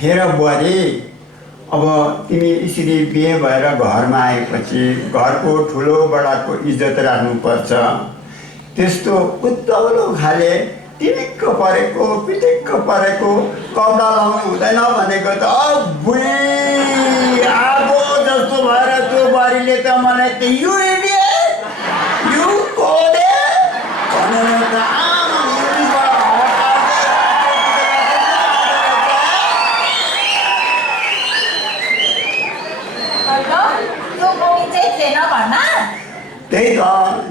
हेर बुहारी, अब तिमी यसरी बिहे भएर घरमा आएपछि घरको ठुलो बडाको इज्जत राख्नुपर्छ। त्यस्तो उत्ताउलो खाले टिमिक्क परेको पिटिक्क परेको कपडा लाउनु हुँदैन भनेको त बुढी आगो जस्तो भएर त्यो बुहारीले त मलाई त यु इडियट यु कोडे भनेर त त्यही त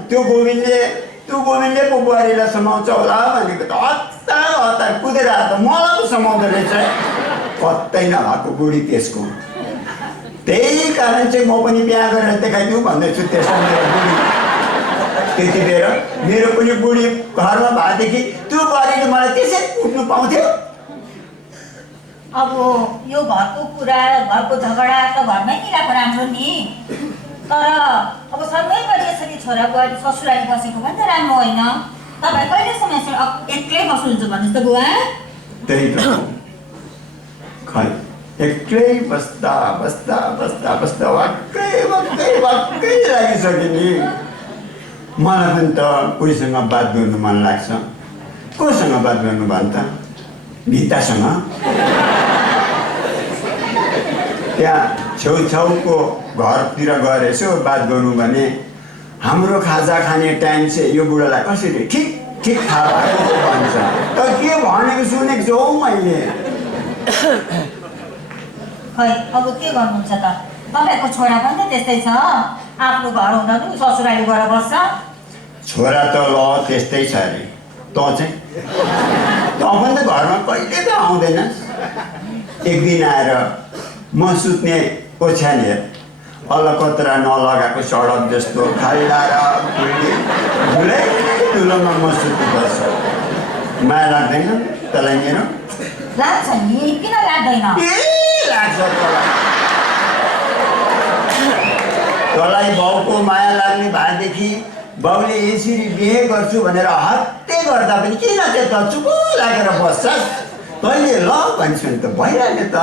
त्यो गोविन्दले पो बुहारीलाई समाउँछ होला भनेको त हतार कुदेर आएर त मलाई पो समाउँदो रहेछ। कतै नभएको बुढी त्यसको। त्यही कारण चाहिँ म पनि बिहा गरेर देखाइदिउँ भन्दैछु त्यसलाई मेरो बुढी। त्यति बेर मेरो पनि बुढी घरमा भएदेखि त्यो बुहारीले मलाई त्यसै कुट्नु पाउँथ्यो। अब यो घरको कुरा, घरको झगडा त घरमै मिलाएको राम्रो नि। तर अब सधैँभरि यसरी छोरा बुहारी ससुराली बसेको पनि त राम्रो होइन। तपाईँ कहिलेसम्म यसरी एक्लै बस्नुहुन्छ भन्नुहोस् त बुवा? त्यही त खै एक्लै बस्दा बस्दा बस्दा बस्दा वाक्कै लागिसक्यो नि। मलाई पनि त कोहीसँग बात गर्नु मन लाग्छ। कोसँग बात गर्नु भन् त? भितासँग। त्यहाँ छेउछाउको घरतिर गएर यसो बात गरौँ भने हाम्रो खाजा खाने टाइम चाहिँ यो बुढालाई कसरी ठिक थाहा भएको भन्छ। तर के भनेको सुनेको छु हौ मैले। खै अब के गर्नुहुन्छ त? तपाईँको छोरा पनि त त्यस्तै छ। आफ्नो घर हुँदा पनि ससुराली गएर बस्छ। छोरा त ल त्यस्तै छ अरे। तँ चाहिँ पनि त घरमा कहिले त आउँदैनस्। एक दिन आएर म सुत्ने ओछ्यान हेर अलकत्रा नलगाएको सडक जस्तो खाल्डा र धुलै धुलोमा म सुत्नुपर्छ माया लाग्दैन तँलाई मेरो लाग्छ नि किन लाग्दैन लाग्छ तँलाई बाउको माया लाग्ने भएदेखि बाउले यसरी बिहे गर्छु भनेर हत्ते गर्दा पनि किन चाहिँ त चुप लागेर बस्छस् तैँले ल भन्छौ नि त भइहाल्यो त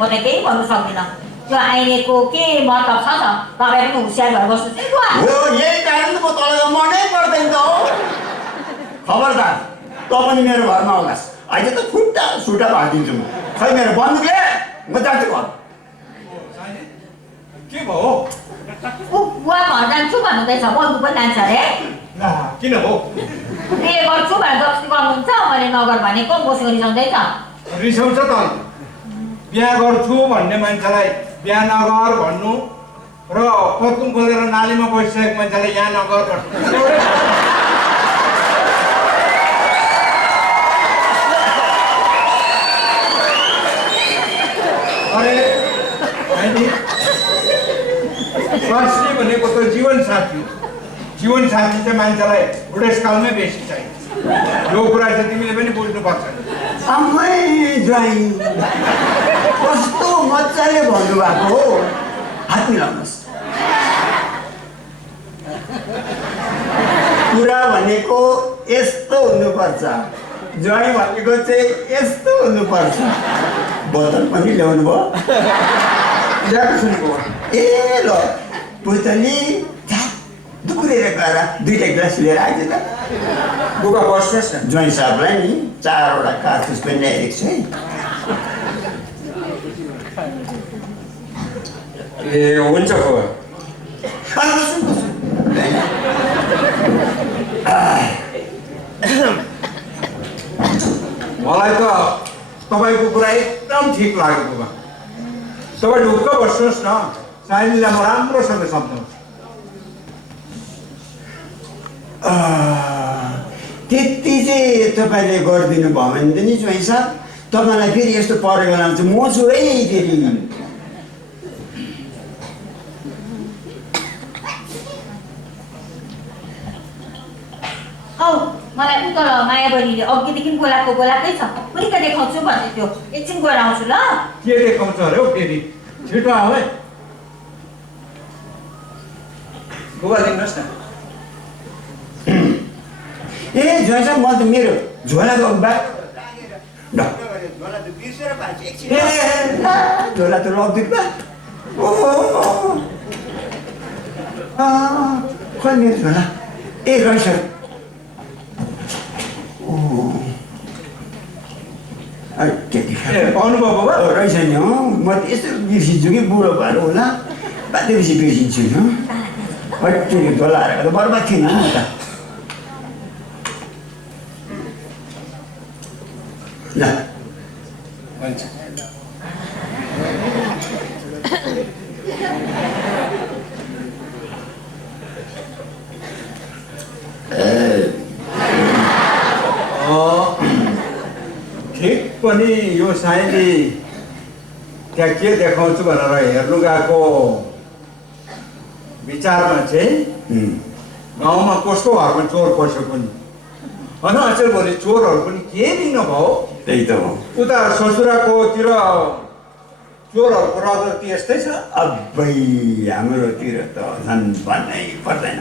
म त केही भन्नु सक्दिनँ त्यो आइनेको के मतलब छ त तपाईँ पनि होसियार भएर बस्नु चाहिँ हो यही कारण त म तँलाई मनै पर्दैन त हो खबरदार त पनि मेरो घरमा आउलास् अहिले त खुट्टा सुट्टा भागिदिन्छु म खै मेरो बन्दुकले म जान्छु घर के भयो बुवा घर जान्छु भन्नुहुँदैछ बन्दुक पनि लान्छ अरे किन हो बिहे गर्छु भनेर जस्ती गर्नुहुन्छ मैले नगर भनेको मोसी रिसाउँदैछ रिसाउँछ त बिहा गर्छु भन्ने मान्छेलाई बिहा नगर भन्नु र पत्कुम खोलेर नालीमा बसिसकेको मान्छेलाई यहाँ नगर भन्नु अरे स्वास्थ्य भनेको त जीवन साथी चाहिँ मान्छेलाई बुढेसकालमै बेसी चाहिन्छ यो कुरा चाहिँ तिमीले पनि बुझ्नुपर्छ अम्मै ज्वाइँ कस्तो मजाले भन्नुभएको हो हात मिलाउनुहोस् कुरा भनेको यस्तो हुनुपर्छ ज्वाइँ भनेको चाहिँ यस्तो हुनुपर्छ बोतल पनि ल्याउनु भयो ल्याएको सुनेको ए ल पुतली दुकुरेर गएर 2टा ग्लास लिएर आइज त बुबा बस्नुहोस् न ज्वाइँ साहबलाई नि 4वटा कारतुस पनि ल्याइदिएको छु है ए हुन्छ बुबा मलाई त तपाईँको कुरा एकदम ठिक लाग्यो बुबा तपाईँ ढुक्क बस्नुहोस् न साइलीलाई म राम्रोसँग सम्झाउँछु त्यति चाहिँ तपाईँले गरिदिनु भयो भने त नि ज्वाइँ साहब तपाईँलाई फेरि यस्तो परेको बेलामा चाहिँ म छु है फेरि औ मलाई उता माया बहिनीले अघिदेखि बोलाएकै छ कुनै देखाउँछु भन्दै थियो एकछिन गएर आउँछु ल के देखाउँछ अरे हौ फेरि छिटो आऊ है बुबा दिनुहोस् न ए ज्वाइँ साहब म त मेरो झोलाको झोला त लगिदिनु बा खोइ मेरो झोला ए रहेछ पाउनुभयो बुबा रहेछ नि हो म त यस्तो बिर्सिन्छु कि बुढो भएर होला बाध्यपछि बिर्सिन्छु नि हो झोला हारेको त बर्बाद थिएन म त ल हुन्छ ठिक पनि यो साइली त्यहाँ के देखाउँछु भनेर हेर्नु गएको विचारमा चाहिँ गाउँमा कस्तो घरमा चोर पस्यो पनि होइन अचेल भोलि चोरहरू पनि के दिन भयो त्यही त हो उता ससुराकोतिर चोरहरूको रगती यस्तै छ अबै हाम्रोतिर त झन् भन्नै पर्दैन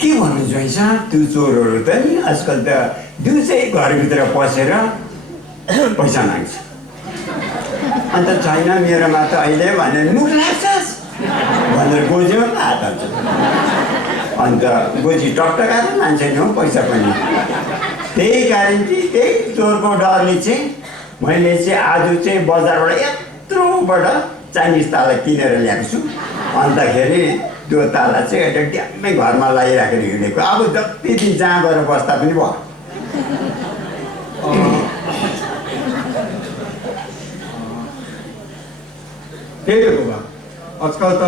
के भन्नु ज्वाइँ साहब त्यो चोरहरू त नि आजकल त दिउँसै घरभित्र पसेर पैसा माग्छ अन्त छैन मेरोमा त अहिले भनेर मुख लाग्छस् भनेर गोज्यो हात हाल्छ अन्त गोजी टकटकाएर मान्छे नि हो पैसा पनि त्यही कारण चाहिँ त्यही चोरको डरले चाहिँ मैले चाहिँ आज चाहिँ बजारबाट यत्रोबाट चाइनिज ताला किनेर ल्याएको छु अन्तखेरि त्यो ताला चाहिँ एउटा ड्याम्मै घरमा लगाइराखेर हिँडेको अब जति दिन जहाँ गएर बस्दा पनि भयो त्यही त बुबा आजकल त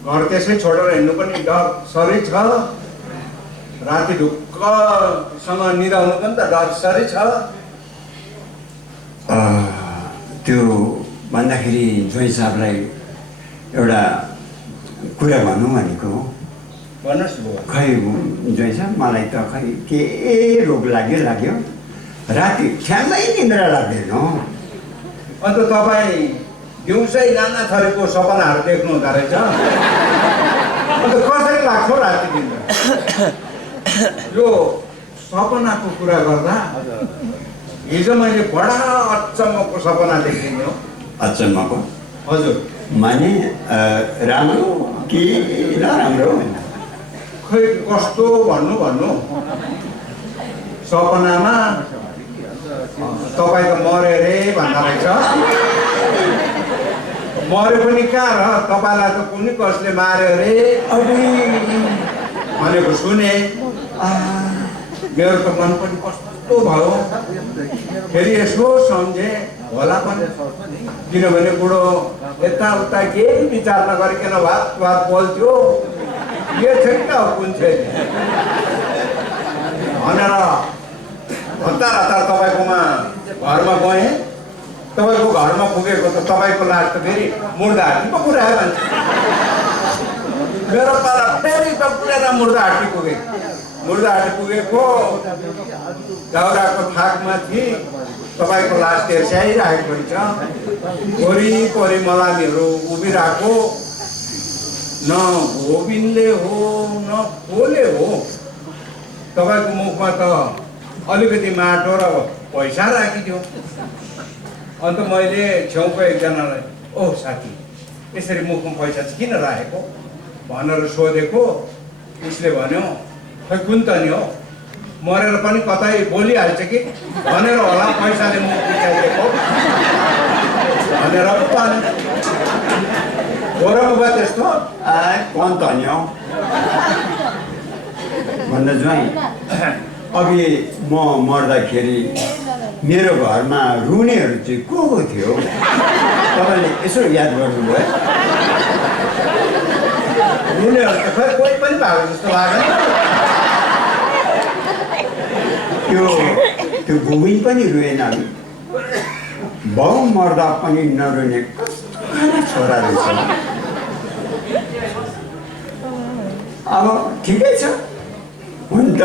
घर त्यसै छोडेर हिँड्नु पनि डर सरी छ राति ढुक्कसँग निदाउनु पनि त डर सरी छ त्यो भन्दाखेरि ज्वाइँ साहबलाई एउटा कुरा भनौँ भनेको हो। भन्नुहोस् बुबा। खै ज्वाइँ साहब मलाई त खै के रोग लाग्यो राति ठ्याम्मै निन्द्रा लाग्दैन। अन्त तपाईँ दिउँसै नाना थरीको सपनाहरू देख्नु हुँदो रहेछ। अन्त कसरी लाग्छ राति निन्द्रा? यो सपनाको कुरा गर्दा हिजो मैले बडा अचम्मको सपना देखिने हो। अचम्मको? हजुर। माने राम्रो कि नराम्रो? खै कस्तो भन्नु सपनामा तपाईँ त मरे रे भन्दा रहेछ। मरे पनि कहाँ र तपाईँलाई त कुनै कसले मार्यो अरे भनेको सुने। मेरो त मन पनि कस्तो भयो। फेरि यसो सम्झे होला पनि, किनभने बुढो यताउता केही विचार नगरिकन भात बोल्थ्यो। यो थियो क्या हो कुन थियो भनेर हतार तपाईँकोमा घरमा गएँ। तपाईँको घरमा पुगेको त तपाईँको लास त फेरि मुर्दाहाटीको कुरा आयो भन्छ। मेरो पाला फेरि त पुरेर मुर्दाहाटी पुगेको दाउराको थाकमा थिएँ। तपाईँको लास तेर्स्याइरहेको छ। वरिपरि मलामीहरू उभिरहेको, न गोविन्दले हो न कोले हो। तपाईँको मुखमा त अलिकति माटो र पैसा राखिदियो। अन्त मैले छेउको एकजनालाई, ओ साथी यसरी मुखमा पैसा चाहिँ किन राखेको भनेर सोधेको। उसले भन्यो, खै कुन त नि हो, मरेर पनि कतै बोलिहाल्छ कि भनेर होला पैसाले मुख बिचाइदिएको भनेर पनि हो र बुबा त्यस्तो। कौन त नि हो भन्दा ज्वाइँ, अघि म मर्दाखेरि मेरो घरमा रुनेहरू चाहिँ को थियो? तपाईँले यसो याद गर्नुभयो? रुनेहरू त खै कोही पनि भएको जस्तो लाग्यो। त्यो गोविन्द पनि रुएन। बाउ मर्दा पनि नरुने कस्तो छोरा रहेछ। अब ठिकै छ, हुन त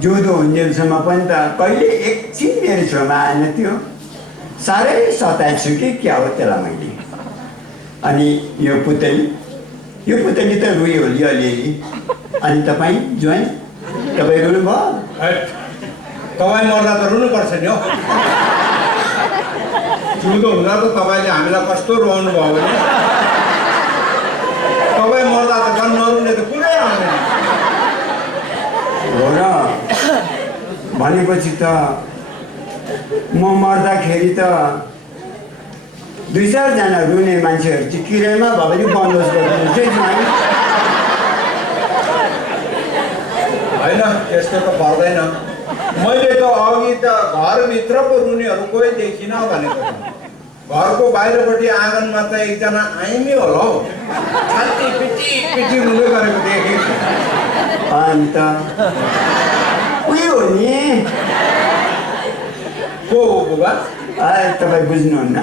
जिउँदो हुन्जेलसम्म पनि त कहिले एकछिन मेरो छेउमा आएन थियो। साह्रै सताएछु कि क्या हो त्यसलाई मैले। अनि यो पुतली त रुयो अलिअलि। अनि तपाईँ ज्वाइँ, तपाईँ रुनु भयो? तपाईँ मर्दा त रुनुपर्छ नि हो। जिउँदो हुँदा त तपाईँले हामीलाई कस्तो रुवाउनु भयो भने, तपाईँ मर्दा त झन् नरुने त कुरै आउँदैन। हो र भनेपछि त म मर्दाखेरि त 2-4 जना रुने मान्छेहरू चाहिँ किरायमा भए पनि बन्दोबस्त गरिदिनुहोस् है ज्वाइँ। होइन त्यस्तो त पर्दैन। मैले त अघि त घरभित्र पो रुनेहरू कोही देखिनँ भनेको। घरको बाहिरपट्टि आँगनमा त एकजना आइमी होला हौ, छाती पिटी रुँदै गरेको देखेँ। अन्त उयो हो नि, को हो बुबा? तपाईँ बुझ्नुहुन्न।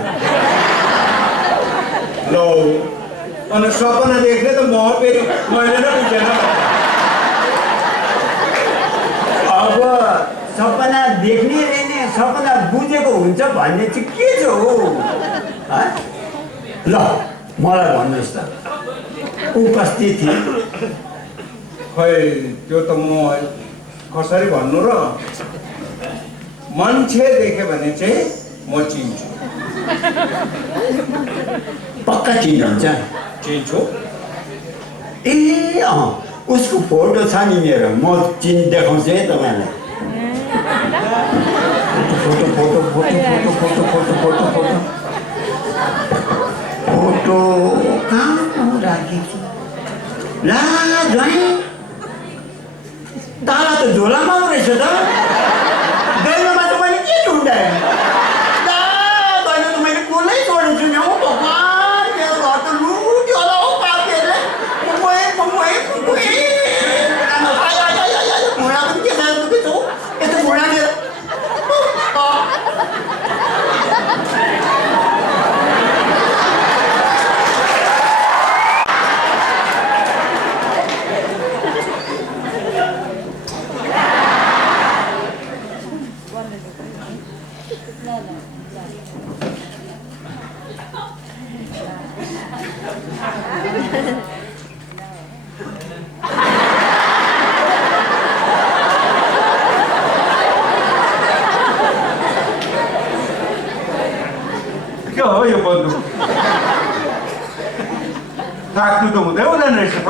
ल अनि सपना देख्ने त म फेरि मैले नै बुझेन। अब सपना देख्ने रे नै सपना बुझेको हुन्छ भन्ने चाहिँ के छ हो? ल मलाई भन्नुहोस् त, ऊ कस्ती थिए? खै त्यो त म कसरी भन्नु र। मान्छे देख्यो भने चाहिँ म चिन्छु। पक्का चिन्नुहुन्छ? चिन्छु। ए उसको फोटो छ नि मेरो, म देखाउँछु है तपाईँलाई। Photo photo photo photo photo photo photo photo photo कहाँ राखेको छु? ला ज्वाइँ, दाला त झोलामा रहेछ त। दैलोमा त मैले के ढुन्डाएँ? दैलो त मैले कसलाई छोडेछु नि हौ भगवान्। मेरो घर त लुट्यो होला हौ पापेर। घुँडा पनि के खाएर दुखेछ हौ? यस्तो घुँडा मेरो के हो यो बन्दुक राख्नु त हुँदै हुँदैन रहेछ त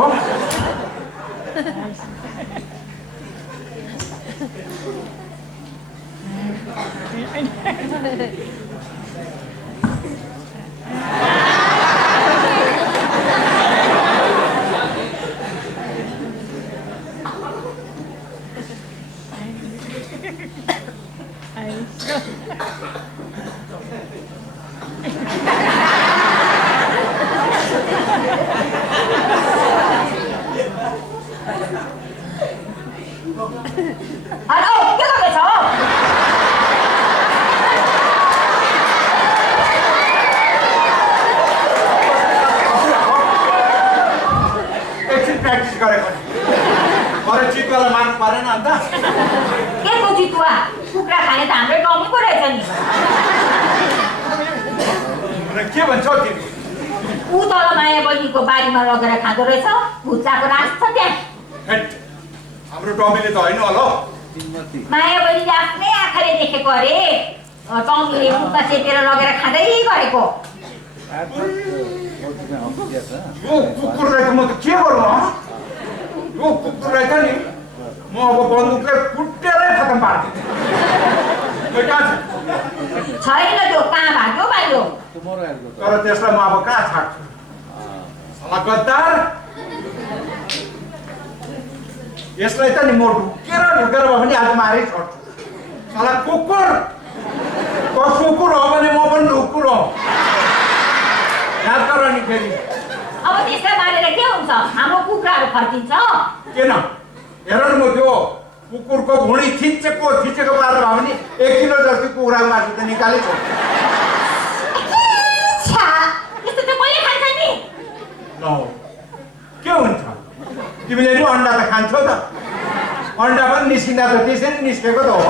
हेलो के गर्दैछ एकछिन प्र्याक्टिस गरेको अरे चितुवालाई मार्नु परेन अन्त के को चितुवा कुखुरा खाने त हाम्रै गाउँमै पो रहेछ नि र के भन्छ तिमी ऊ तल माया बहिनीको बारीमा लगेर खाँदो रहेछ भुच्चाको रास छ त्यहाँ हेट, हाम्रो टमीले त होइन होला माया बहिनीले आफ्नै आँखाले देखेको अरे टमीले मुखमा चेपेर लगेर खाँदै गरेको यो कुकुरलाई त म त के गरौँ यो कुकुरलाई त नि म अब बन्दुकले कुटेरै खतम पार्दिन्छु छैन त्यो कहाँ भाग्यो बाहिर तर त्यसलाई म अब कहाँ छाड्छु साला गद्दार यसलाई त नि म ढुकेर भए पनि आज मारै छोड्छु साला कुकुर त कुकुर हो भने म पनि ढुकुर हो याद गर नि फेरि अब त्यसलाई मारेर के हुन्छ हाम्रो कुखुराहरू फर्किन्छ किन हेर न म त्यो कुकुरको भुँडी थिचेको पारेर भयो भने 1 किलो जति कुखुरा मासु त निकाले छोड्छु छ्या यस्तो त कसले खान्छ नि ल के हुन्छ तिमीले नि अन्डा त खान्छौ त अन्डा पनि निस्किँदा त त्यसरी निस्केको त हो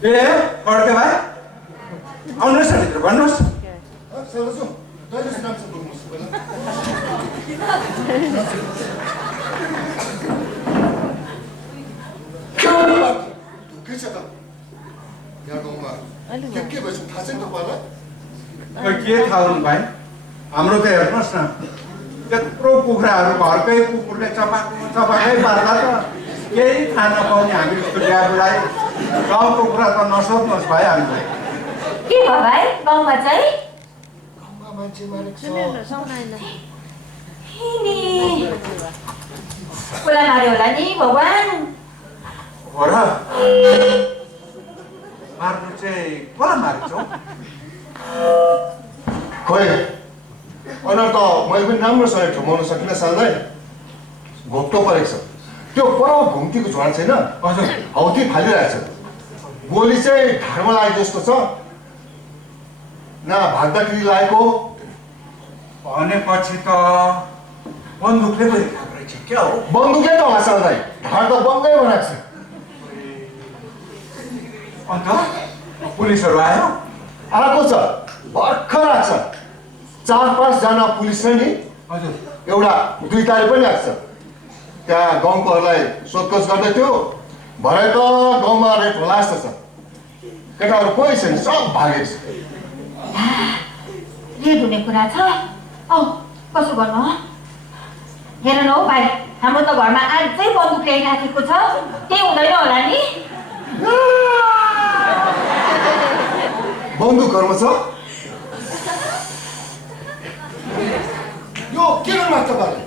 ए खड्के भाइ आउनुहोस् न भित्र भन्नुहोस् के थाहा हुनु भाइ हाम्रो त हेर्नुहोस् न त्यत्रो कुखुराहरू घरकै कुकुरले चपाकै पार्दा त केही थाहा नपाउने हामी जस्तो ड्याबुलाई गाउँको कुरा त नसोध्नुहोस् भाइ हामीलाई के भयो भाइ गाउँमा चाहिँ कसलाई मार्यो होला नि भगवान् हो र मार्नु चाहिँ कसलाई मारेछौ खोइ अनि त मैले पनि राम्रोसँग ठुमाउन सकिनँ साललाई घोप्टो परेको छ त्यो पर घुम्तीको झोडा छैन हजुर हौती फालिरहेको छ गोली चाहिँ ढाडमा लागेको जस्तो छ न भाग्दाखेरि लागेको भनेपछि त बन्दुकले पनि खाएको रहेछ क्या हो बन्दुकै त होला साललाई ढाड त बङ्गै बनाएको छ अन्त पुलिसहरू आयो आएको छ भर्खर आएको छ 4-5 जना पुलिस छ नि हजुर एउटा 2 तारिक पनि आएको छ त्यहाँ गाउँकोहरूलाई सोधखोज गर्दै थियो भरे त गाउँमा रेट होला जस्तो छ केटाहरू कोही छैन सब भागेको छ रेड हुने कुरा छ औ कसो गर्नु हेर न हौ भाइ हाम्रो त घरमा अझै बन्दुक ल्याइराखेको छ त्यही हुँदैन होला नि बन्दुकहरूमा छ यो के गर्नु भएको तपाईँले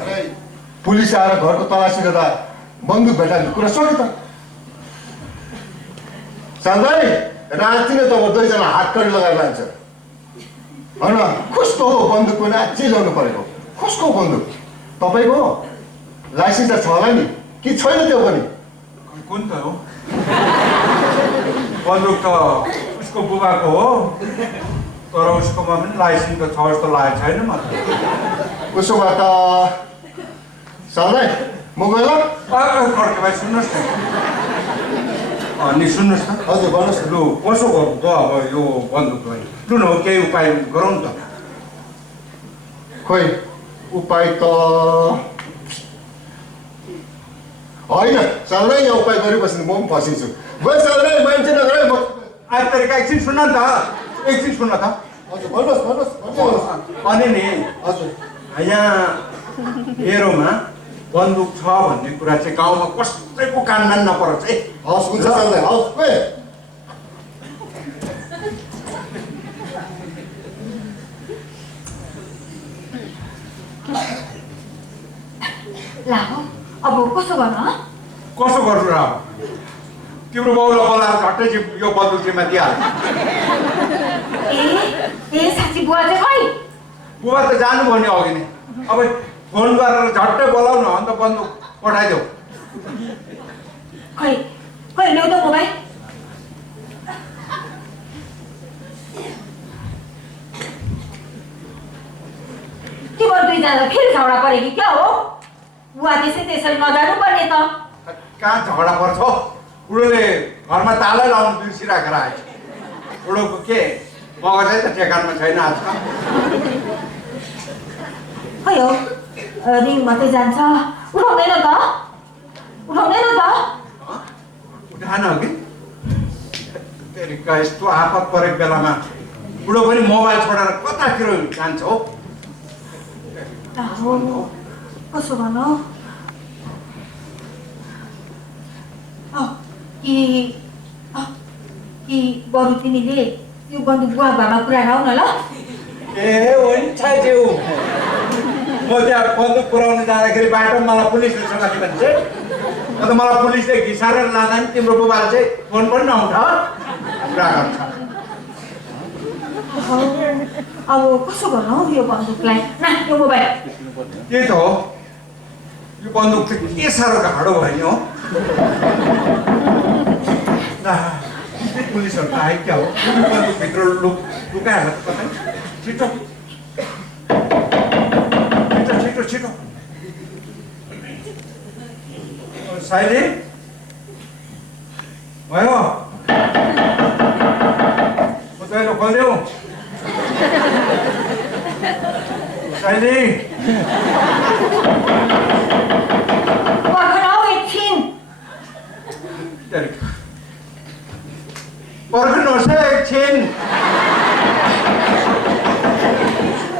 अरे पुलिस आएर घरको तलासी गर्दा बन्दुक भेटाउने कुरा सक्यो त सान्दै राति नै तपाईँ 2 जना हातकडी लगाएर लान्छ होइन कस्तो हो बन्दुक पनि अझै ल्याउनु परेको कसको बन्दुक तपाईँको लाइसेन्स त छ होला नि कि छैन त्यो पनि कुन त हो बन्दुक त उसको बुबाको हो, तर उसकोमा पनि लाइसेन्स त छ जस्तो लागेको छैन मलाई। उसो भए त सालै म गएँ ल। खड्के भाइ सुन्नुहोस् न, अनि सुन्नुहोस् न, हजुर भन्नुहोस् न। लु कसो गर्नु त अब यो बन्दुकलाई? लु न केही उपाय गरौँ त। खोइ उपाय त होइन सालै, यहाँ उपाय गरिबस्नु म पनि फसिन्छु। गए सालै मान्छे नगरे म। आज तरिका एकछिन सुन्न त, एकछिन सुन्न त। हजुर भन्नुहोस् भन्नुहोस् भन्नुहोस्। अनि नि हजुर यहाँ हेरोमा बन्दुक छ भन्ने कुरा चाहिँ गाउँमा कसैको कानमा नपरोस् है। हवस् हुन्छ सालै, हवस् गए। ला हो, अब कसो गर्नु? कसो गर्नु र अब? तिम्रो बाउलाई बोलाएर झट्टै चाहिँ यो बन्दुक चाहिँ दिइहाल्छ। ए साँच्ची बुवा चाहिँ खै? बुबा त जानुभयो नि अघि नै। अब फोन गरेर झट्टै बोलाउ न, अन्त बन्दुक पठाइदेऊ। खै खै ल्याउ त मोबाइल। के भयो दुईजना फेरि झगडा पऱ्यो कि क्या हो? बुवा त्यसरी नजानु पर्ने त। कहाँ झगडा पर्छ? बुढोले घरमा तालै लाउनु बिर्सिराखेर आएछ। बुढोको के मगजै त ठेकानमा छैन आजकल। खै हो, रिङ मात्रै जान्छ, उठाउँदैन त? उठाउँदैन त? उठान कि तेरिका यस्तो आपत परेको बेलामा बुढो पनि मोबाइल छोडेर कतातिर जान्छ हो? कसो गर्नु? कि बरु तिमीले यो बन्दुक बुवा घरमा पुऱ्याएर न ल। ए हुन्छ ज्यू, म त्यहाँ बन्दुक पुऱ्याउनु जाँदाखेरि बाटोमा मलाई पुलिसले समाति भन्छ। अन्त मलाई पुलिसले घिसारेर लाँदा नि तिम्रो बुबाले चाहिँ फोन पनि नउठा कुरा गर्छ। अब कसो गर्नु यो बन्दुकलाई? ना यो मोबाइल। त्यही त हो, यो बन्दुक चाहिँ के साह्रो गाह्रो भयो नि हो। पुलिसहरू त आयो क्या हो, बन्दुकभित्र लुकाएर कतै। छिटो छिटो छिटो छिटो। साइली भयो, दैलो खोलिदेऊ। साइली पर्खनुहोस् है एकछिन,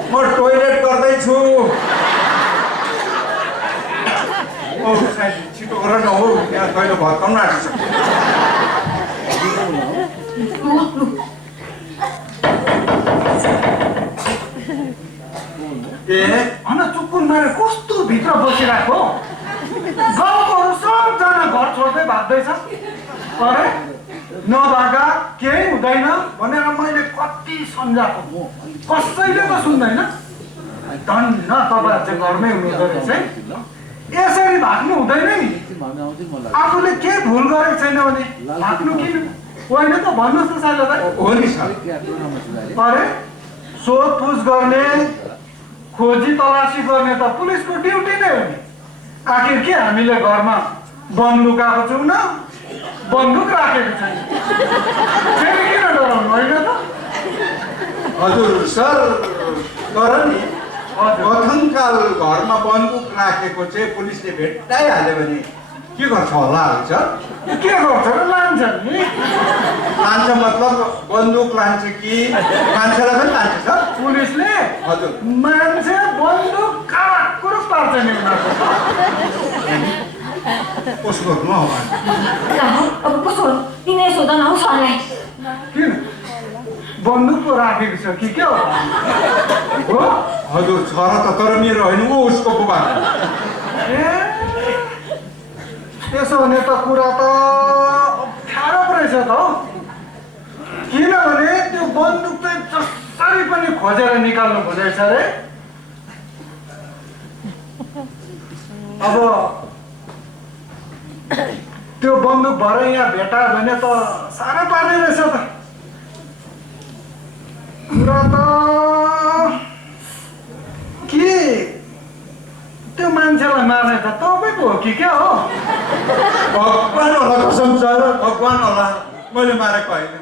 म टोइलेट गर्दैछु। छिटो गर न हो, यहाँ दैलो भत्काउनु आँटिसक्यो। ए होइन चुप्पुन मारेर कस्तो भित्र बसिरहेको? गाउँकोहरू सबजना घर छोड्दै भाग्दैछ। अरे नभागा केही हुँदैन भनेर मैले कति सम्झाएको, कसैले त सुन्दैन। धन्न तपाईँहरू चाहिँ घरमै हुनुहुँदो रहेछ है। यसरी भाग्नु हुँदैन नि। आफूले के भुल गरेको छैन भने भाग्नु किन? होइन त भन्नुहोस् त साइला दाइ। हो नि सर। अरे सोधपुछ गर्ने, खोजी तलासी गर्ने त पुलिसको ड्युटी नै हो नि। आखिर के हामीले घरमा बन्दुक आएको छौँ न, बन्दुक राखेको छैन, फेरि किन डराउनु? होइन त? हजुर सर, तर नि कथनकाल घरमा बन्दुक राखेको चाहिँ पुलिसले भेट्टाइहाल्यो भने के गर्छ होला सर? के गर्छ र? लान्छ नि। लान्छ मतलब बन्दुक लान्छ कि मान्छेलाई पनि लान्छ सर? पुलिसले हजुर मान्छे बन्दुक कुरो पार्छ नि उनीहरूको। कसो गर्नु हौ? अब कसो गर्नु? तिनीहरू सोध न हौ सरलाई। किन बन्दुक पो राखेको छ कि के हो? हजुर छ र त, तर मेरो होइन, ऊ उसको बुबा। ए त्यसो भने त कुरा त अप्ठ्यारो पो रहेछ त हौ। किनभने त्यो बन्दुक चाहिँ जसरी पनि खोजेर निकाल्नु हुँदैछ रे। अब त्यो बन्दुक भरे यहाँ भेटा भने त साह्रै पार्ने रहेछ त। कुरा त के त्यो मान्छेलाई मार्ने त तपाईँको हो कि क्या हो? भगवान होला कसम सर, भगवान होला, मैले मारेको होइन।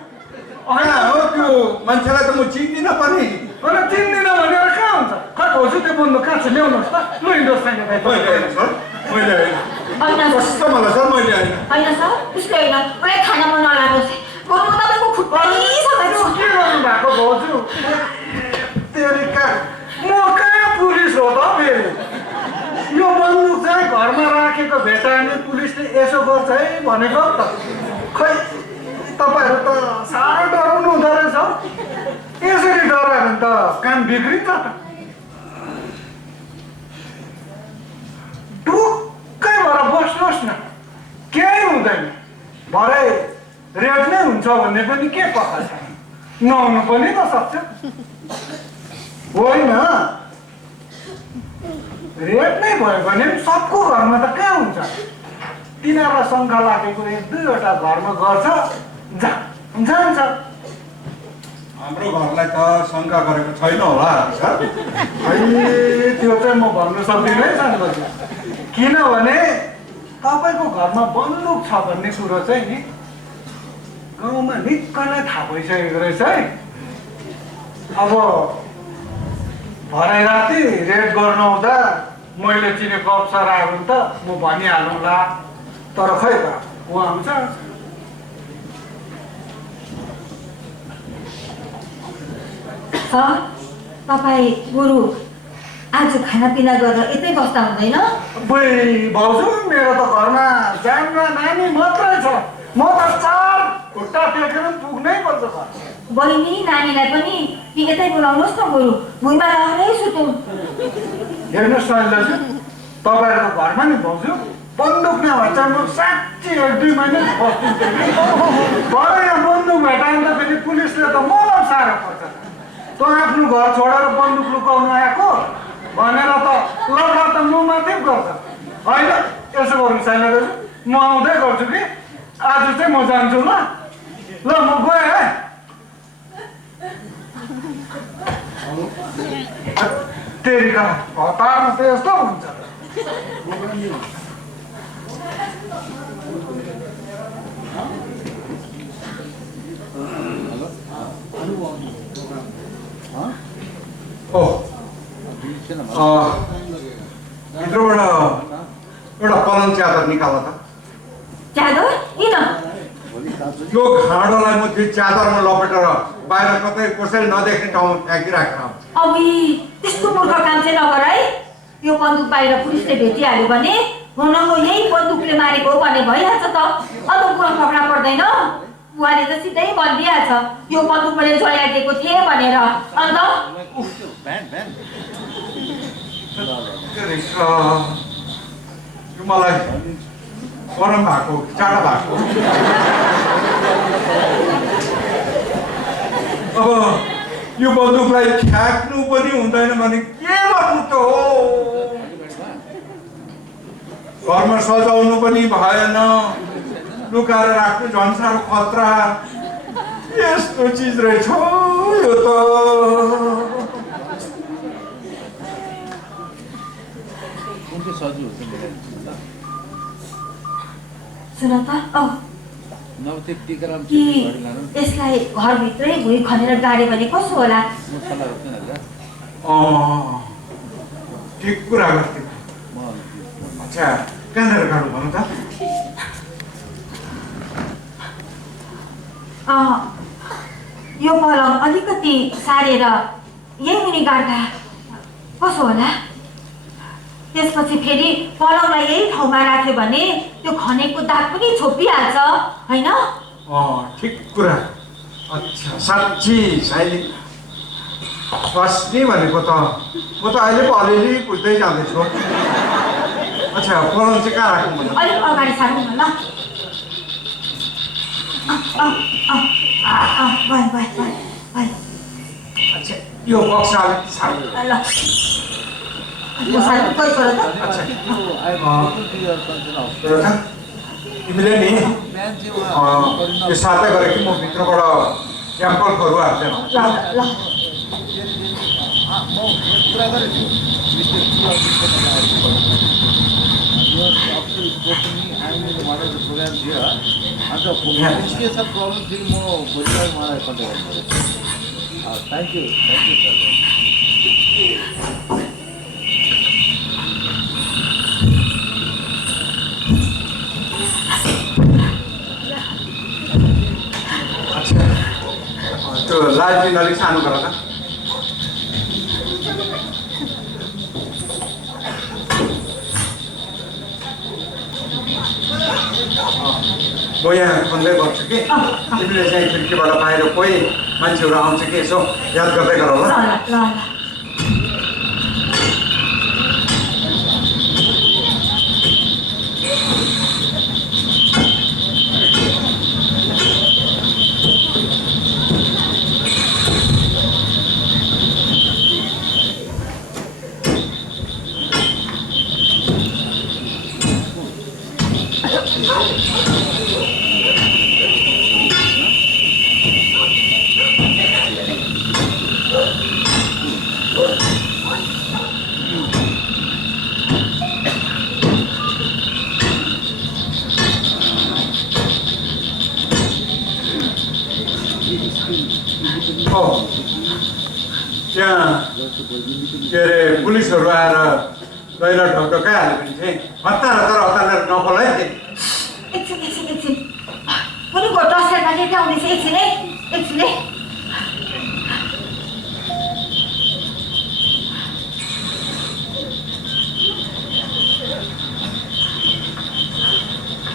कहाँ हो त्यो मान्छेलाई त म चिन्दिनँ पनि। होइन चिन्दिनँ भनेर कहाँ हुन्छ? खै खोज्छु त्यो बन्दुक कहाँ छ ल्याउनुहोस् त। लु हिँड्नुहोस् न मैले होइन सर, मैले होइन। कस्तो मलाई सर, मैले होइन। होइन सर, उसले होइन, मलाई खाना मन नलाग्नुहोस्। बरु म तपाईँको खुट्टा समात्छु। के गर्नु भएको भाउजू? तेरिका म कहाँ पुलिस हो त फेरि? यो बन्दुक चाहिँ घरमा राखेको भेटायो भने पुलिसले यसो गर्छ है भनेको त। खै तपाईँहरू त साह्रो डराउनु हुँदो रहेछ। यसरी डरायो भने त काम बिग्रिन्छ त। ढुक्कै भएर बस्नुहोस् न, केही हुँदैन। भरे रेड नै हुन्छ भन्ने पनि के पत्ता छ? नहुनु पनि त सक्छ। होइन रेड नै भयो भने सबको घरमा त कहाँ हुन्छ? तिनीहरूलाई शङ्का लागेको 1-2वटा घरमा गर्छ, जान्छ। हाम्रो घरलाई त शङ्का गरेको छैन होला सर। त्यो चाहिँ म भन्नु सक्दिनँ है सानोजी, किनभने तपाईँको घरमा बन्दुक छ भन्ने कुरो चाहिँ नि गाउँमा निकै नै थाहा भइसकेको रहेछ है। अब भरे राति रेड गर्न आउँदा मैले चिनेको अफसर आयो भने त म भनिहालौँला, तर खै त उहाँ आउँछ। सर, तपाईँ बरु आज खानापिना गरेर यतै बस्दा हुँदैन? भाउजू मेरो त घरमा जानमा नानी मात्रै छ, म त 4 खुट्टा टेकेर पुग्नै पर्छ घर। बहिनी नानीलाई पनि यतै बोलाउनुहोस् न, बरु भुइँमा लगाएरै सुतौँ। हेर्नुहोस् न दाजु, तपाईँहरूको घरमा नि भाउजू बन्दुक नभए चाहिँ म साँच्ची 1-2 महिना बस्दिन्थेँ कि। भरे यहाँ बन्दुक भेटायो भने त फेरि पुलिसले त मलाई साह्रो पर्छ। तँ आफ्नो घर छोडेर बन्दुक लुकाउनु आएको भनेर त लड्दा त म मात्रै गर्छ। होइन यसो गर्नु छैन दाजु, म आउँदै गर्छु कि आज चाहिँ म जान्छु ल। ल म गएँ है। तेरिका हतारमा त यस्तो हुन्छ। भित्रबाट एउटा पलङ च्यादर निकाल त। च्यादर? किन? त्यो खाँडोलाई म त्यो च्यादरमा लपेटेर बाहिर कतै कसैले नदेख्ने ठाउँमा फ्याँकिराखेर। अबुई त्यस्तो मूर्ख काम चाहिँ नगर है। यो बन्दुक बाहिर पुलिसले भेटिहाल्यो भने हुनको यही बन्दुकले मारेको हो भने भइहाल्छ त। अन्त कुरा पक्रा पर्दैन। बुहाले त सिधै भनिदिइहाल्छ यो बन्दुक मैले जलाइदिएको थिएँ भनेर। अन्त मलाई गरम भएको चाँडो भएको। अब यो बन्दुकलाई फ्याँक्नु पनि हुँदैन भने के गर्नु त हो? घरमा सजाउनु पनि भएन, लुकाएर राख्नु झन् साह्रो खतरा। यस्तो चिज रहेछ यो त। सुन त, कि यसलाई घरभित्रै भुइँ खनेर गाड्यो भने कसो होला? ठिक कुरा गर्थ्यो। अच्छा कहाँनिर गाडु भन त? यो पलङ अलिकति सारेर यही मुनि गाड्दा कसो होला? त्यसपछि फेरि पलङलाई यही ठाउँमा राख्यो भने त्यो खनेको दाग पनि छोपिहाल्छ होइन? ठिक कुरा। अच्छा साँच्ची साइली स्वास्नी भनेको त म त अहिले पो अलिअलि बुझ्दै जाँदैछु। अच्छा पलङ चाहिँ कहाँ राख्नु भन्नु? अलिक अगाडि सारौँ न ल। अच्छा यो बक्सा अलिक साह्रो। ल म सार्नु गइपऱ्यो त। अच्छा तिमीले नि यो साथै गरे कि म भित्रबाट स्याम्पलहरू हाल्छन् ल ल प्रोग्राम थियो अन्त के छ प्रब्लम थियो म भोलिलाई मलाई कन्ट्याक्ट गर्छु थ्याङ्क यू सर त्यो लालचिन अलिक सानो गर त म यहाँ खन्दै गर्छु कि तिमीले चाहिँ खिड्कीबाट बाहिर कोही मान्छेहरू आउँछ कि यसो याद गर्दै गर ल ल त्यहाँ के अरे पुलिसहरू आएर गएर ढकढकाइहाल्यो भने चाहिँ हतार हतार नफल है एकछिन कुनीको टर्चलाइटमा के के आउँदैछ एकछिन है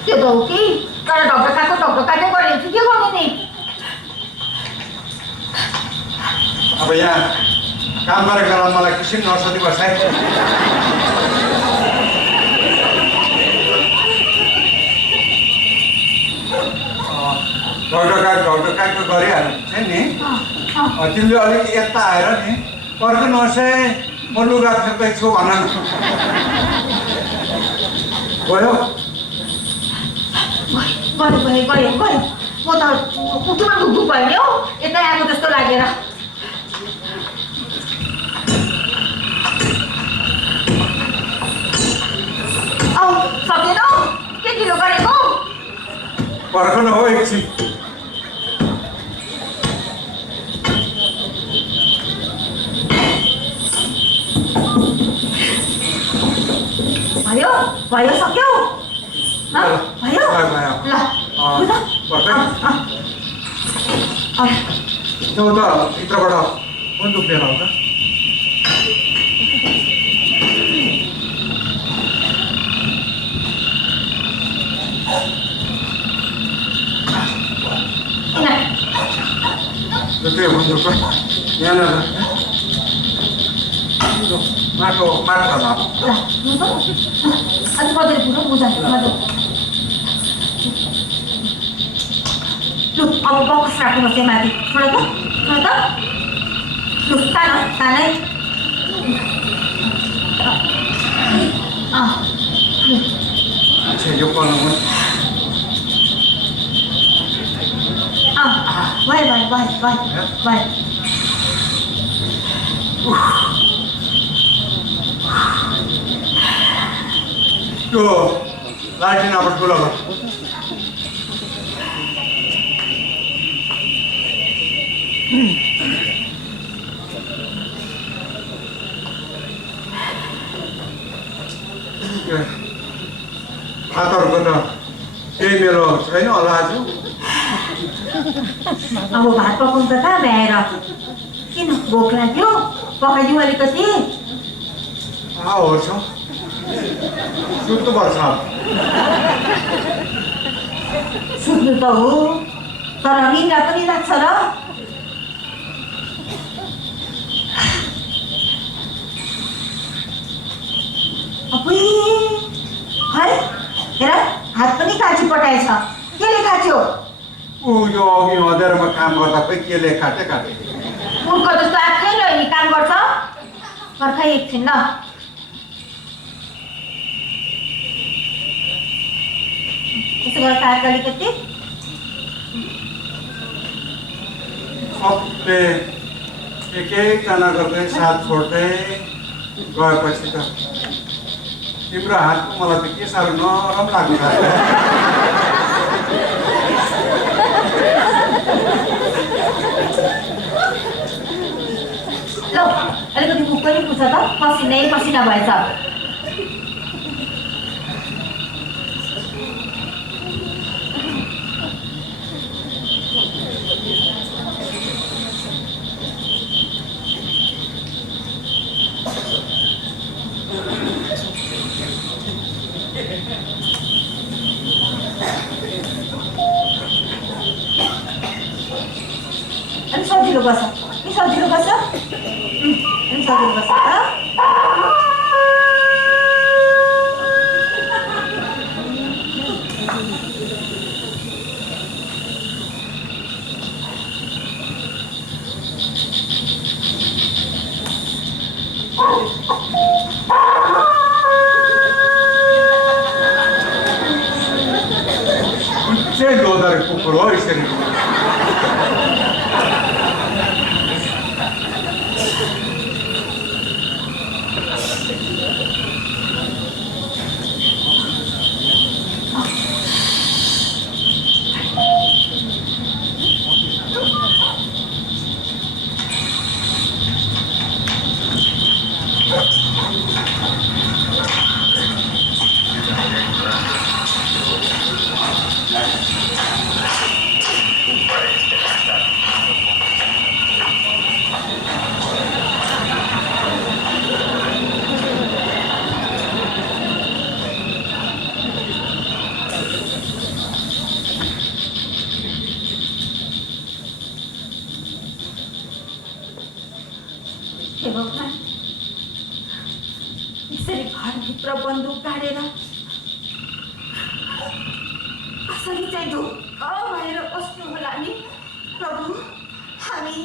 त्यो त हो कि तर ढकढकाकै गरेर चाहिँ के गर्नु नि अब यहाँ काम गरेको बेला मलाई किसिम नर्सरी बसाइ ढकढकाको गरिहाल्छ नि तिमीले अलिक यता आएर नि पर्खु नर्से म लुगा फेर्दैछु भन गयो गयो म त कुटुमा घुक्घुक भयो नि हौ यतै आएको जस्तो लागेर औ सकेन के ढिलो गरेको पर्खन हो एकछिन भयो सक्यो भयो ल त्यो त भित्रबाट बन्दुक लिएर आउँछ त्यो बन्दुक यहाँ माटो होला अलिक बजेर पुरो म जान्छु लु अब बक्स राख्नुपर्छ माथि छोड त लु तानै यो पर्नु भयो त्यो लालटिन अब ठुलो भयो भातहरूको त केही मेरो छैन होला आज अब भात पकाउनु त कहाँ भ्याएर किन भोक लाग्यो पकाइदिउँ अलिकति हो छ सुत्नुपर्छ सुत्नु त हो तर निन्द्रा पनि लाग्छ र है हेर हात पनि काटी पठाएछ केले काट्यो यो अघि हँदेरमा काम गर्दा खोइ केले काटे उनको जस्तो आफै नि काम गर्छ पर्खै एकछिन ल त्यसो गर्दा अलिकति सबले एक एकजना गर्दै साथ छोड्दै गएपछि त तिम्रो हातको मलाई त के साह्रो नरम लाग्नु थाल्यो। ल अलिकति मुख पनि पुछ त, पसिनै पसिना भएछ। अनि सजिलो बस, नि सजिलो बस, अनि सजिलो बस त। कुन चाहिँ लोदर कुकुर हो यसरी? हे भगवान्, यसरी घरभित्र बन्दुक गाडेर कसरी चाहिँ ढुक्क भएर बस्नु होला नि प्रभु। हामी